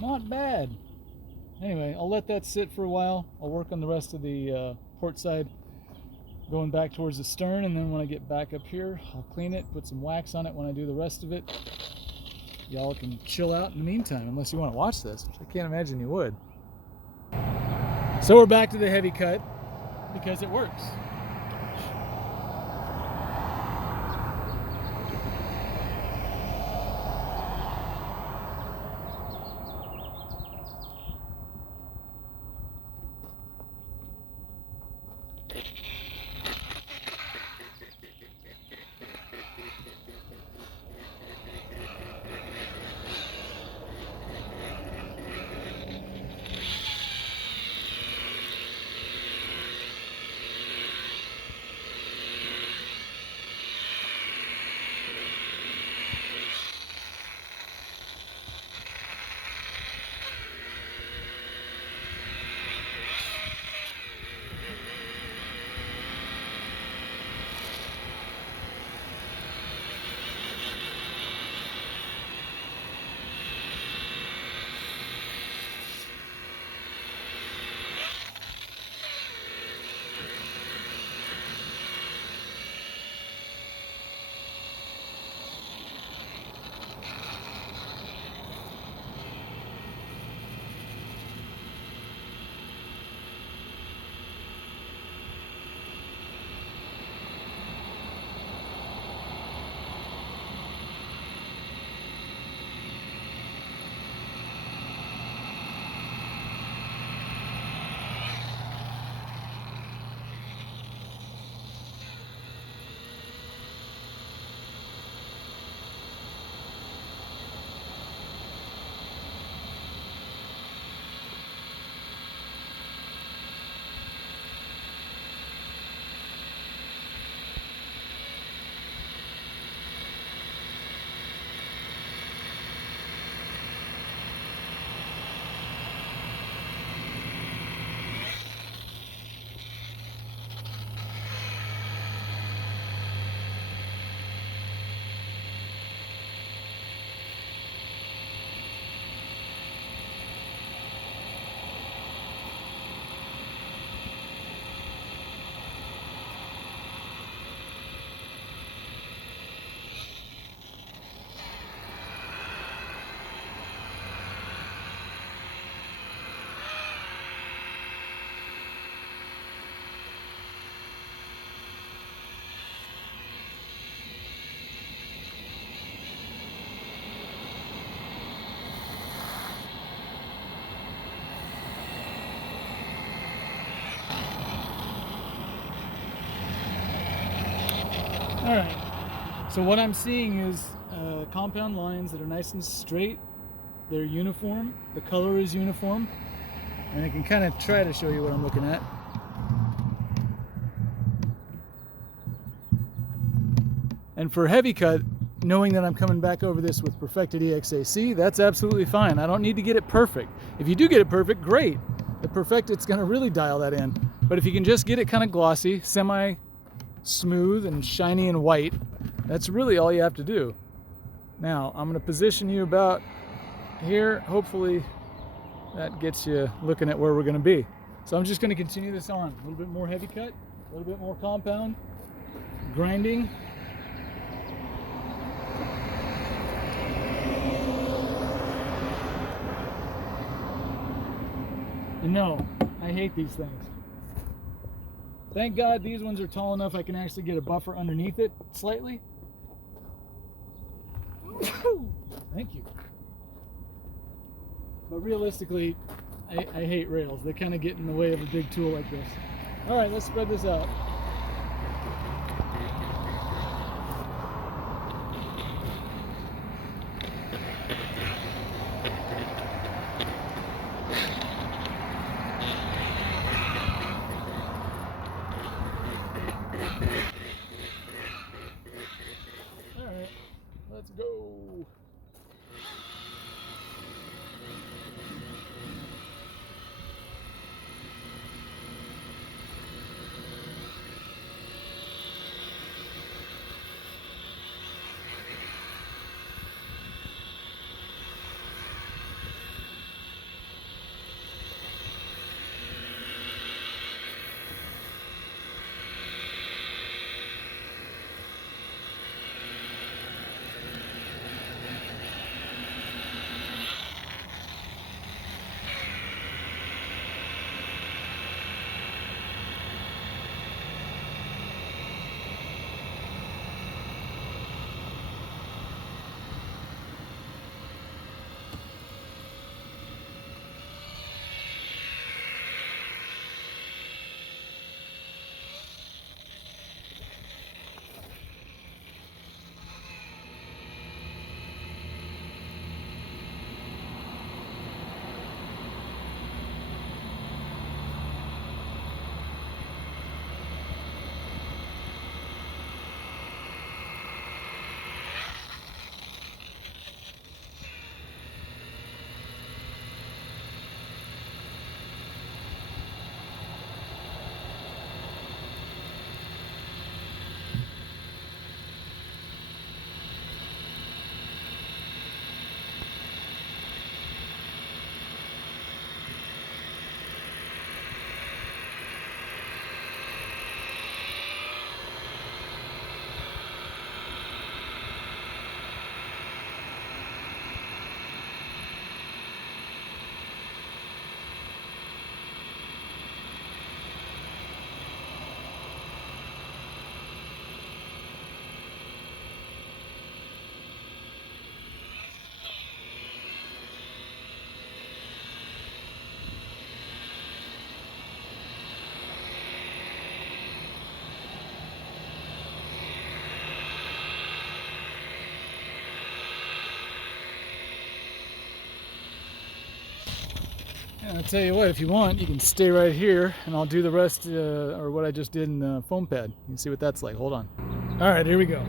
Not bad. Anyway, I'll let that sit for a while. I'll work on the rest of the port side going back towards the stern, and then when I get back up here, I'll clean it, put some wax on it when I do the rest of it. Y'all can chill out in the meantime, unless you want to watch this, which I can't imagine you would. So we're back to the heavy cut because it works. All right, so what I'm seeing is compound lines that are nice and straight. They're uniform, the color is uniform, and I can kind of try to show you what I'm looking at. And for heavy cut, knowing that I'm coming back over this with perfected EXAC, that's absolutely fine. I don't need to get it perfect. If you do get it perfect, great. The perfected's gonna really dial that in. But if you can just get it kind of glossy, semi-smooth and shiny and white, that's really all you have to do. Now, I'm gonna position you about here. Hopefully that gets you looking at where we're gonna be. So I'm just gonna continue this on. A little bit more heavy cut, a little bit more compound, grinding. And no, I hate these things. Thank God these ones are tall enough I can actually get a buffer underneath it slightly. Thank you. But realistically, I hate rails. They kind of get in the way of a big tool like this. All right, let's spread this out. Let's go. And I'll tell you what, if you want, you can stay right here and I'll do the rest, or what I just did in the foam pad. You can see what that's like. Hold on. All right, here we go.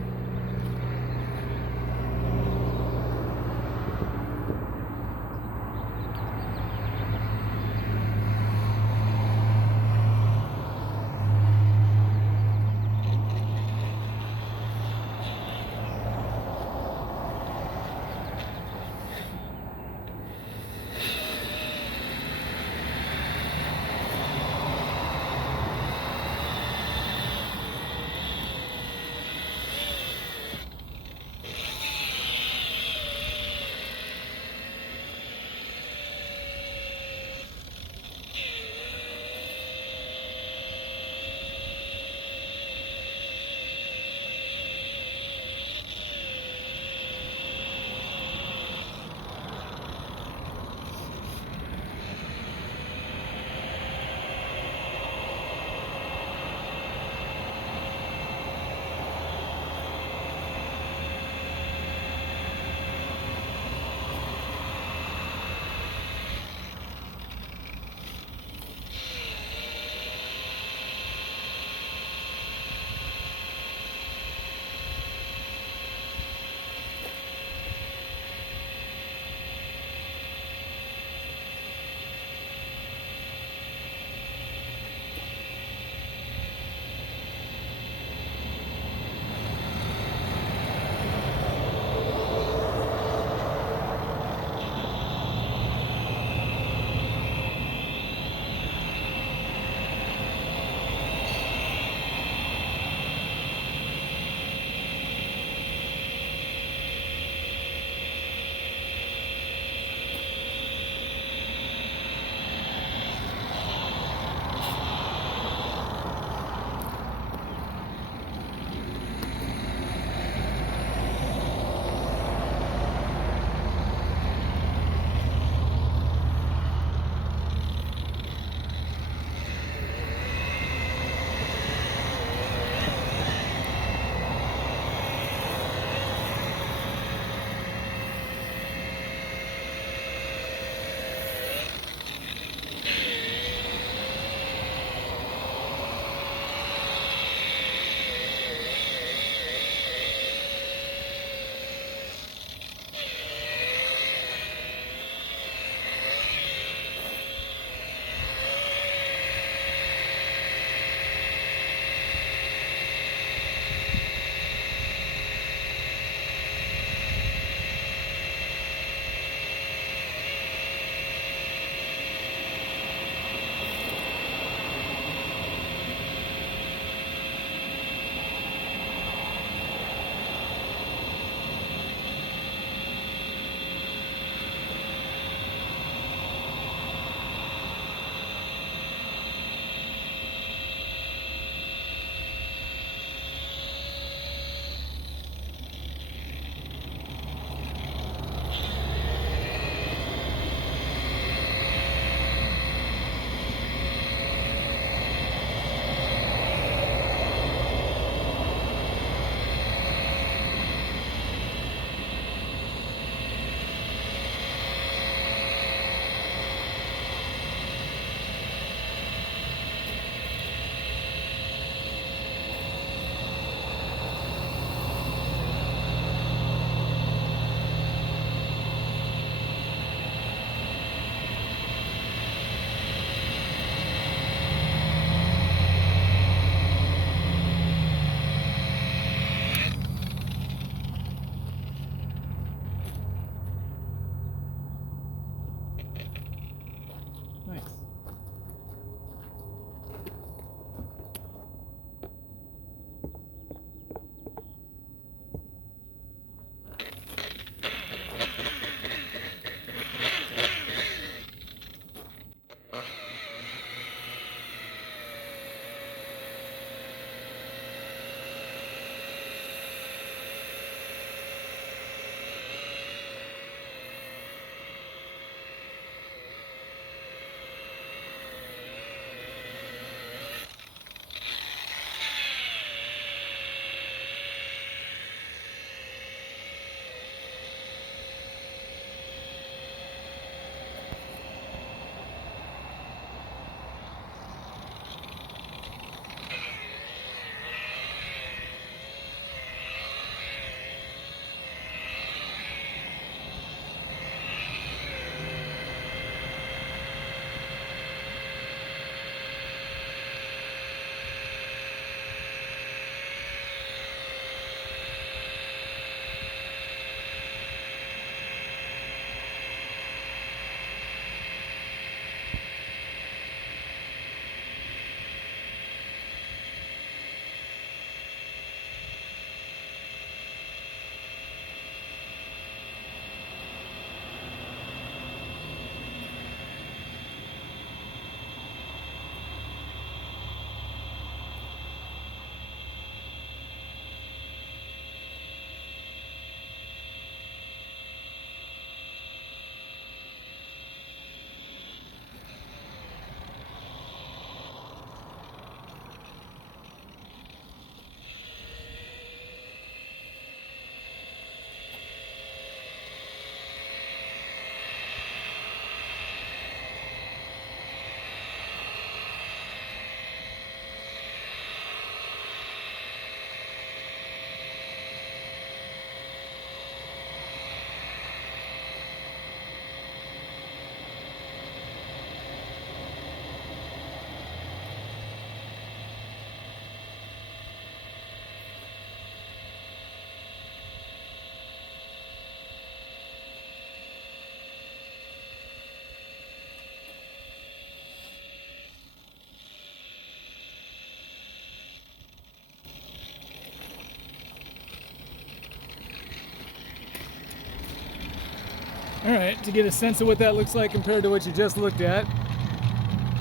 All right, to get a sense of what that looks like compared to what you just looked at,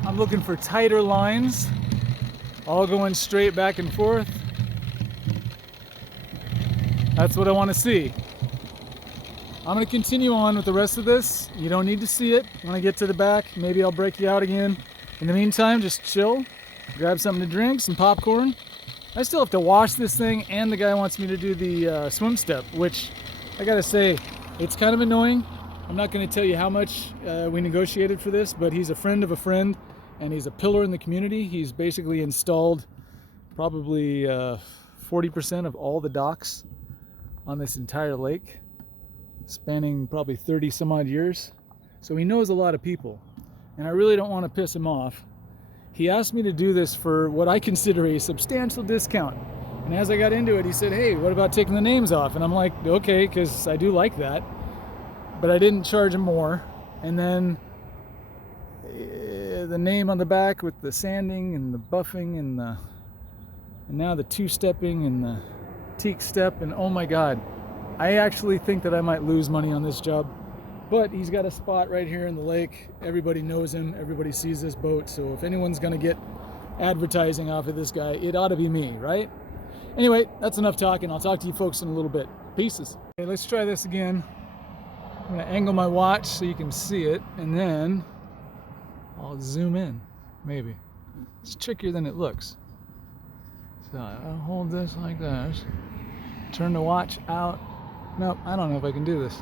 I'm looking for tighter lines, all going straight back and forth. That's what I want to see. I'm going to continue on with the rest of this. You don't need to see it. When I get to the back, maybe I'll break you out again. In the meantime, just chill, grab something to drink, some popcorn. I still have to wash this thing, and the guy wants me to do the swim step, which I gotta say, it's kind of annoying. I'm not going to tell you how much we negotiated for this, but he's a friend of a friend, and he's a pillar in the community. He's basically installed probably 40% of all the docks on this entire lake, spanning probably 30 some odd years. So he knows a lot of people, and I really don't want to piss him off. He asked me to do this for what I consider a substantial discount. And as I got into it, he said, hey, what about taking the names off? And I'm like, okay, because I do like that. But I didn't charge him more. And then the name on the back with the sanding and the buffing and now the two-stepping and the teak step, and oh my God, I actually think that I might lose money on this job. But he's got a spot right here in the lake. Everybody knows him. Everybody sees this boat. So if anyone's going to get advertising off of this guy, it ought to be me, right? Anyway, that's enough talking. I'll talk to you folks in a little bit. Pieces. Okay, let's try this again. I'm going to angle my watch so you can see it, and then I'll zoom in, maybe. It's trickier than it looks. So I'll hold this like this. Turn the watch out. Nope, I don't know if I can do this.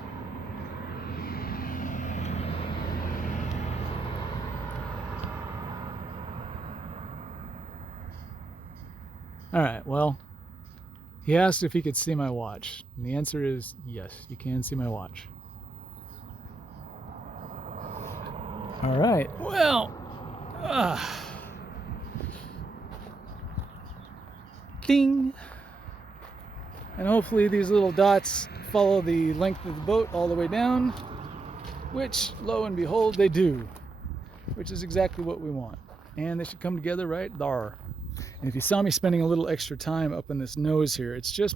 All right, well, he asked if he could see my watch, and the answer is yes, you can see my watch. All right, well, ding. And hopefully these little dots follow the length of the boat all the way down, which, lo and behold, they do, which is exactly what we want. And they should come together right there. And if you saw me spending a little extra time up in this nose here, it's just,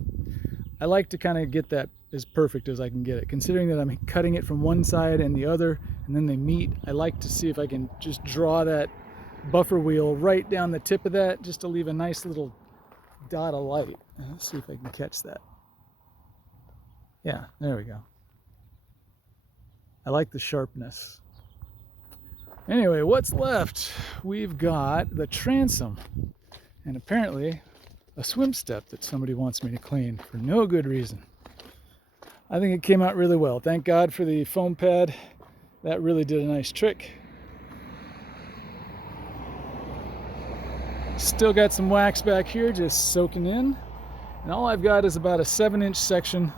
I like to kind of get that as perfect as I can get it. Considering that I'm cutting it from one side and the other, and then they meet, I like to see if I can just draw that buffer wheel right down the tip of that, just to leave a nice little dot of light. Let's see if I can catch that. Yeah, there we go. I like the sharpness. Anyway, what's left? We've got the transom, and apparently a swim step that somebody wants me to clean for no good reason. I think it came out really well. Thank God for the foam pad. That really did a nice trick. Still got some wax back here just soaking in. And all I've got is about a 7-inch section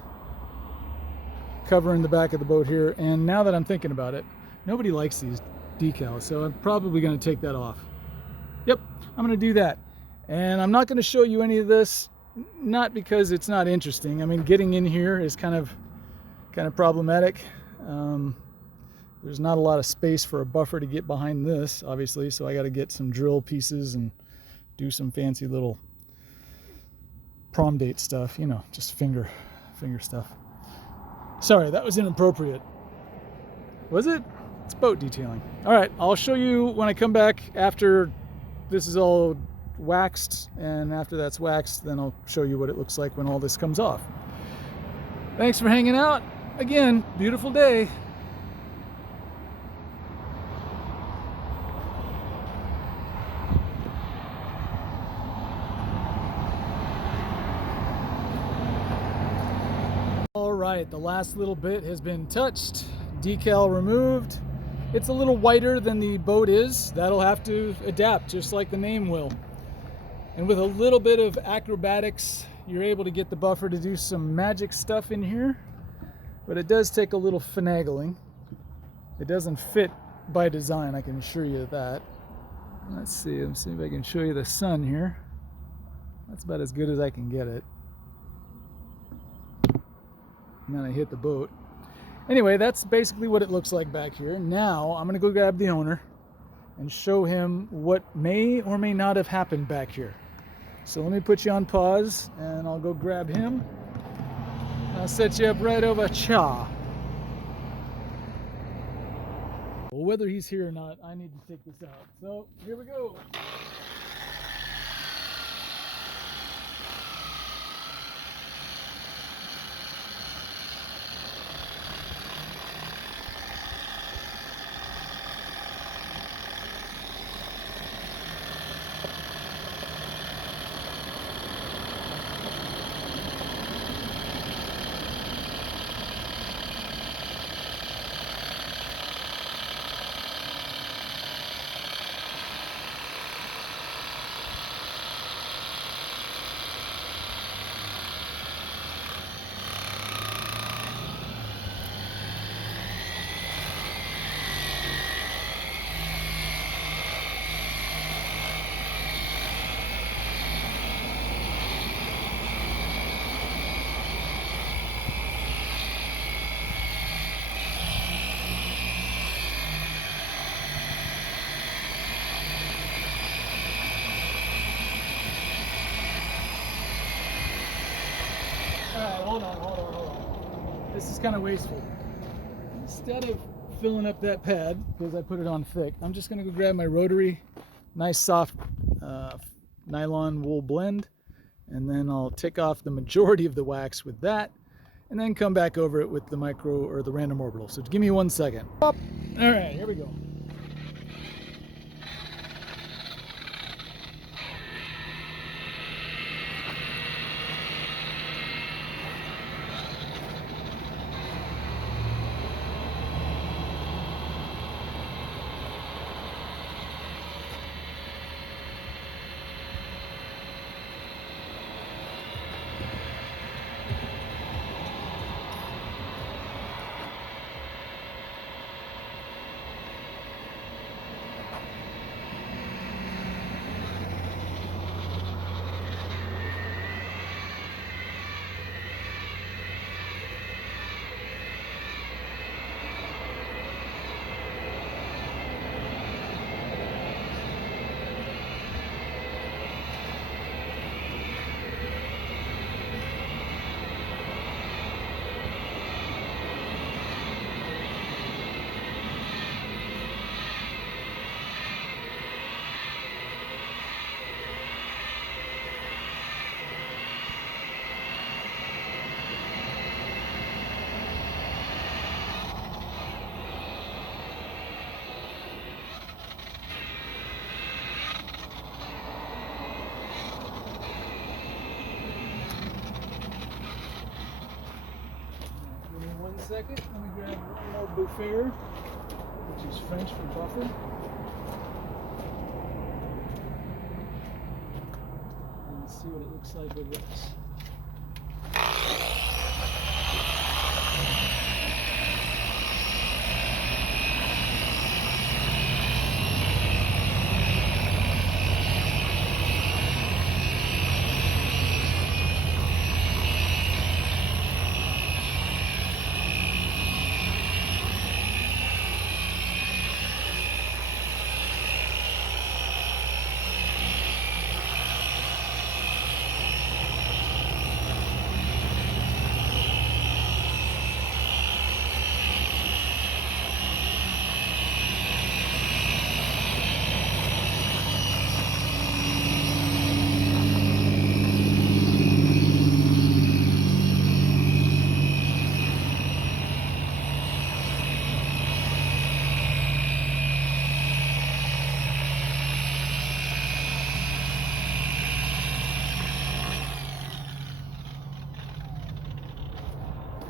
covering the back of the boat here. And now that I'm thinking about it, nobody likes these decals, so I'm probably going to take that off. Yep, I'm going to do that. And I'm not going to show you any of this, not because it's not interesting. I mean, getting in here is kind of problematic. There's not a lot of space for a buffer to get behind this, obviously, so I got to get some drill pieces and do some fancy little prom date stuff, you know, just finger stuff. Sorry, that was inappropriate. Was it? It's boat detailing. All right, I'll show you when I come back after this is all waxed, and after that's waxed, then I'll show you what it looks like when all this comes off. Thanks for hanging out. Again, beautiful day. All right, the last little bit has been touched, decal removed. It's a little wider than the boat is. That'll have to adapt, just like the name will. And with a little bit of acrobatics, you're able to get the buffer to do some magic stuff in here. But it does take a little finagling. It doesn't fit by design, I can assure you that. Let's see if I can show you the sun here. That's about as good as I can get it. And then I hit the boat. Anyway, that's basically what it looks like back here. Now, I'm gonna go grab the owner and show him what may or may not have happened back here. So let me put you on pause and I'll go grab him. I'll set you up right over cha. Well, whether he's here or not, I need to take this out. So here we go. Hold on. This is kind of wasteful. Instead of filling up that pad, because I put it on thick, I'm just going to go grab my rotary, nice soft nylon wool blend, and then I'll take off the majority of the wax with that, and then come back over it with the micro or the random orbital. So give me 1 second. All right, here we go. Second, let me grab one more bouffeur, which is French for buffer. And let's see what it looks like with this.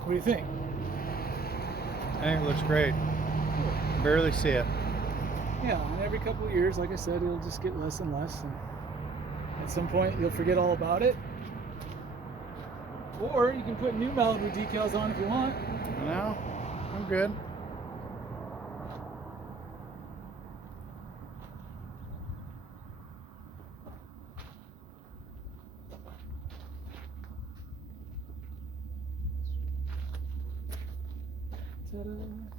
What do you think? I think it looks great. Barely see it. Yeah, and every couple of years, like I said, it'll just get less and less. And at some point, you'll forget all about it. Or you can put new Malibu decals on if you want. No, I'm good. Ta-da. And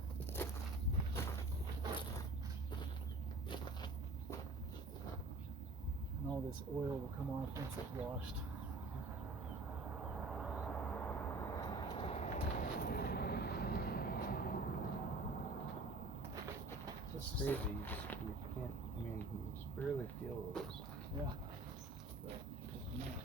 all this oil will come off once it's washed. It's crazy. You can't, I mean, you just barely feel those. Yeah. But just enough.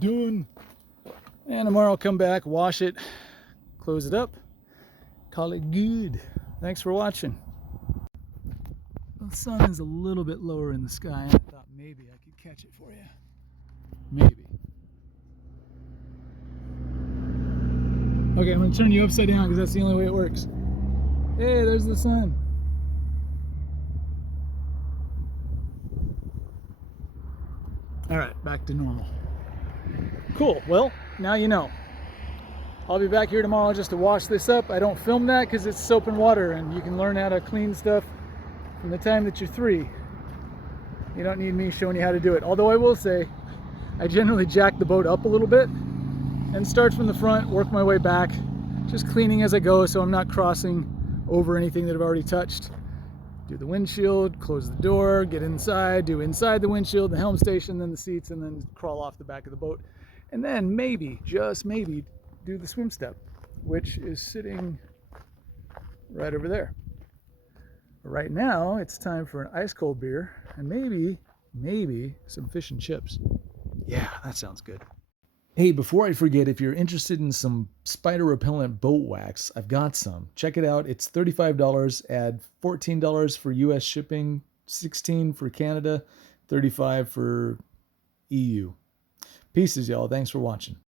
Done. And tomorrow I'll come back, wash it, close it up, call it good. Thanks for watching. The sun is a little bit lower in the sky, and I thought maybe I could catch it for you. Maybe. Okay, I'm going to turn you upside down because that's the only way it works. Hey, there's the sun. All right, back to normal. Cool. Well, now you know. I'll be back here tomorrow just to wash this up. I don't film that because it's soap and water, and you can learn how to clean stuff from the time that you're 3. You don't need me showing you how to do it. Although I will say, I generally jack the boat up a little bit and start from the front, work my way back, just cleaning as I go so I'm not crossing over anything that I've already touched. Do the windshield, close the door, get inside, do inside the windshield, the helm station, then the seats, and then crawl off the back of the boat. And then maybe, just maybe, do the swim step, which is sitting right over there. But right now, it's time for an ice cold beer and maybe some fish and chips. Yeah, that sounds good. Hey, before I forget, if you're interested in some spider repellent boat wax, I've got some. Check it out. It's $35. Add $14 for US shipping, $16 for Canada, $35 for EU. Pieces, y'all. Thanks for watching.